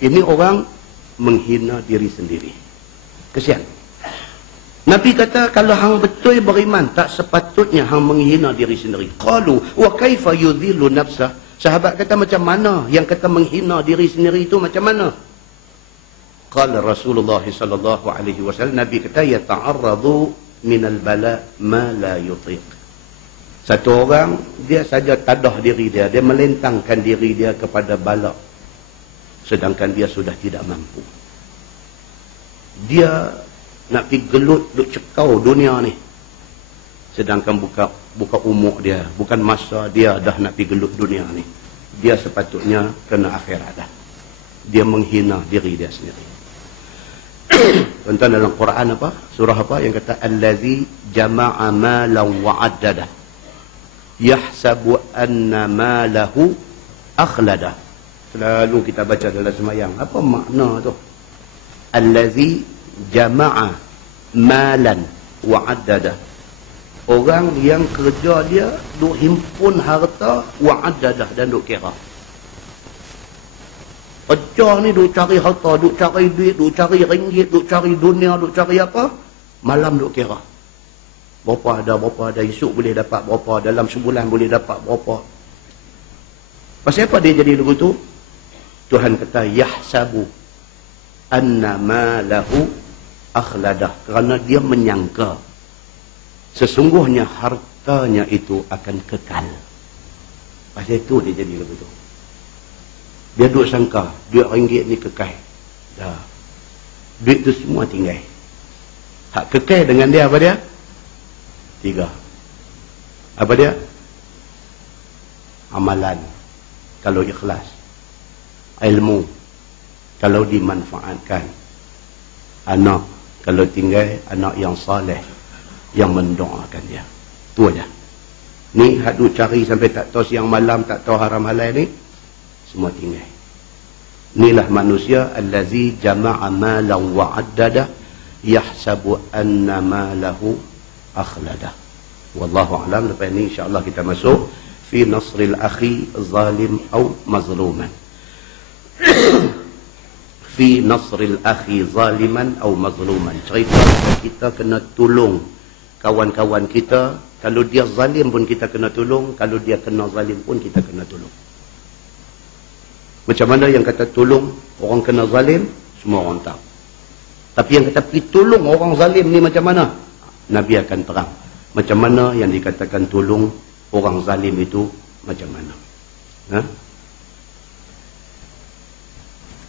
Ini orang menghina diri sendiri. Kesian. Nabi kata kalau hang betul beriman tak sepatutnya hang menghina diri sendiri. Qalu wa kaifa yudhillu nafsah? Sahabat kata, macam mana? Yang kata menghina diri sendiri itu macam mana? Qala Rasulullah sallallahu alaihi wasallam, Nabi kata, yata'arradu minal bala ma la yutiq. Satu orang, dia saja tadah diri dia, dia melentangkan diri dia kepada bala, sedangkan dia sudah tidak mampu. Dia nak pergi gelut, duk cekau dunia ni, sedangkan buka umur dia, bukan masa dia dah nak pergi gelut dunia ni. Dia sepatutnya kena akhirat dah. Dia menghina diri dia sendiri. Tuan-tuan, dalam Quran apa? Surah apa yang kata allazi jama'a malan wa 'addada yahsabu anna malahu akhlada. Selalu kita baca dalam sembahyang. Apa makna tu? Allazi jama'a malan wa 'addada. Orang yang kerja dia duk himpun harta wa 'addada, dan duk kira. Kerja ni duk cari harta, duk cari duit, duk cari ringgit, duk cari dunia, duk cari apa? Malam duk kira. Berapa ada, esok boleh dapat berapa, dalam sebulan boleh dapat berapa. Pasal apa dia jadi begitu? Tuhan kata, yahsabu anna ma lahu akhladah. Kerana dia menyangka sesungguhnya hartanya itu akan kekal. Pasal itu dia jadi begitu. Dia duk sangka duit ringgit ni kekal. Dah. Duit tu semua tinggal. Hak kekal dengan dia apa dia? 3. Apa dia? Amalan, kalau ikhlas. Ilmu, kalau dimanfaatkan. Anak, kalau tinggal anak yang saleh, yang mendoakan dia. Tu aja. Ni hak duk cari sampai tak tahu siang malam, tak tahu haram halal ni, semua tinggal. Inilah manusia allazi jama'a malan wa 'addada yahsabu anna malahu akhlada. Wallahu a'lam. Lepas ni insya-Allah kita masuk fi nasril akhi zalim atau mazluman. Fi nasril akhi zaliman atau mazluman. Cerita kita kena tolong kawan-kawan kita. Kalau dia zalim pun kita kena tolong, kalau dia kena zalim pun kita kena tolong. Macam mana yang kata tolong orang kena zalim, semua orang tahu. Tapi yang kata pergi tolong orang zalim ni macam mana? Nabi akan terang. Macam mana yang dikatakan tolong orang zalim itu macam mana? Ha?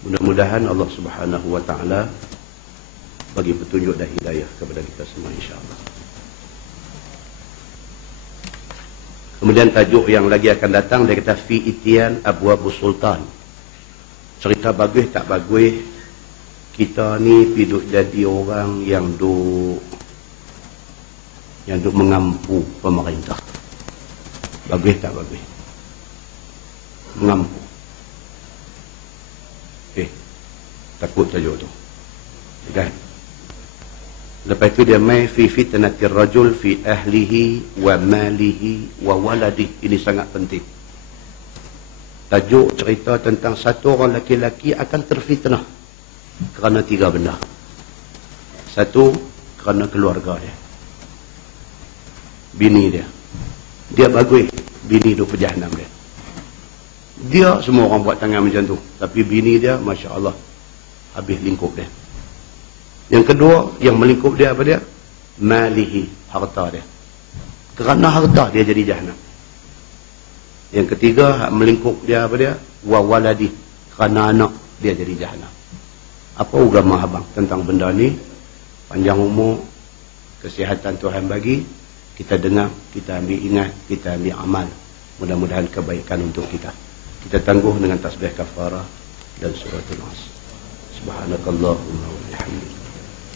Mudah-mudahan Allah Subhanahu wa taala bagi petunjuk dan hidayah kepada kita semua, insya-Allah. Kemudian tajuk yang lagi akan datang, dia kata fi itian abwabus sultan. Cerita bagus tak bagus, kita ni hidup jadi orang yang duk mengampu pemerintah. Bagus tak bagus? Mengampu. Takut tajuk tu. Kan? Lepas itu dia mai fi fitnatir rajul fi ahlihi wa malihi wa waladihi. Ini sangat penting. Tajuk cerita tentang satu orang laki-laki akan terfitnah kerana 3 benda. 1, kerana keluarga dia. Bini dia. Dia bagus, bini duk berjahannam dia. Dia semua orang buat tangan macam tu, tapi bini dia Masya Allah habis lingkup dia. Yang kedua, yang melingkup dia apa dia? Malihi, harta dia. Kerana harta dia jadi jahannam. Yang ketiga, melingkup dia apa dia? Wa waladi, kerana anak dia jadi jahannam. Apa agama abang tentang benda ni? Panjang umur, kesihatan Tuhan bagi, kita dengar, kita ambil ingat, kita ambil amal. Mudah-mudahan kebaikan untuk kita. Kita tangguh dengan tasbih kafarah dan suratul Nas. Subhanakallahumma wa bihamdika,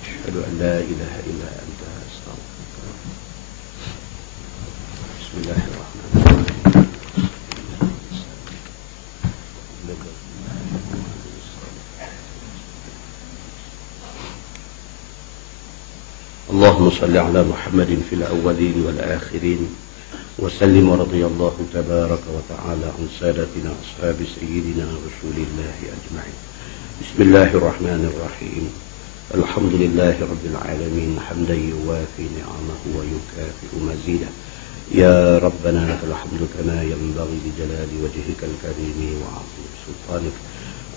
asyhadu an la ilaha illa anta, astaghfiruka. Bismillahirrahmanirrahim. اللهم صل على محمد في الأولين والآخرين وسلم ورضي الله تبارك وتعالى عن سادتنا أصحاب سيدنا رسول الله أجمعين. بسم الله الرحمن الرحيم. الحمد لله رب العالمين حمدا يوافي نعمه ويكافئ مزيده. يا ربنا لك الحمد كما ينبغي لجلال وجهك الكريم وعظيم سلطانك.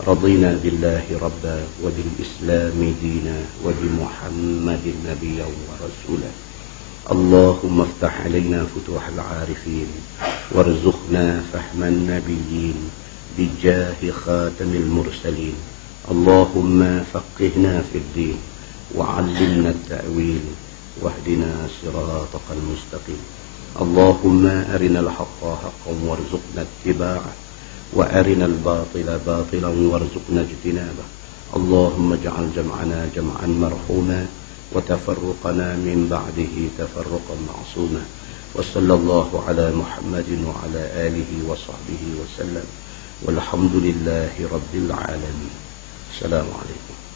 رضينا بالله ربا وبالإسلام دينا وبمحمد نبيا ورسولا. اللهم افتح علينا فتوح العارفين وارزقنا فهم النبيين بجاه خاتم المرسلين. اللهم فقهنا في الدين وعلمنا التأويل واهدنا صراطك المستقيم. اللهم أرنا الحق حقا وارزقنا اتباعه وأرنا الباطل باطلا وارزقنا اجتنابه. اللهم اجعل جمعنا جمعا مرحوما وتفرقنا من بعده تفرقا معصوما. وصلى الله على محمد وعلى آله وصحبه وسلم والحمد لله رب العالمين. السلام عليكم.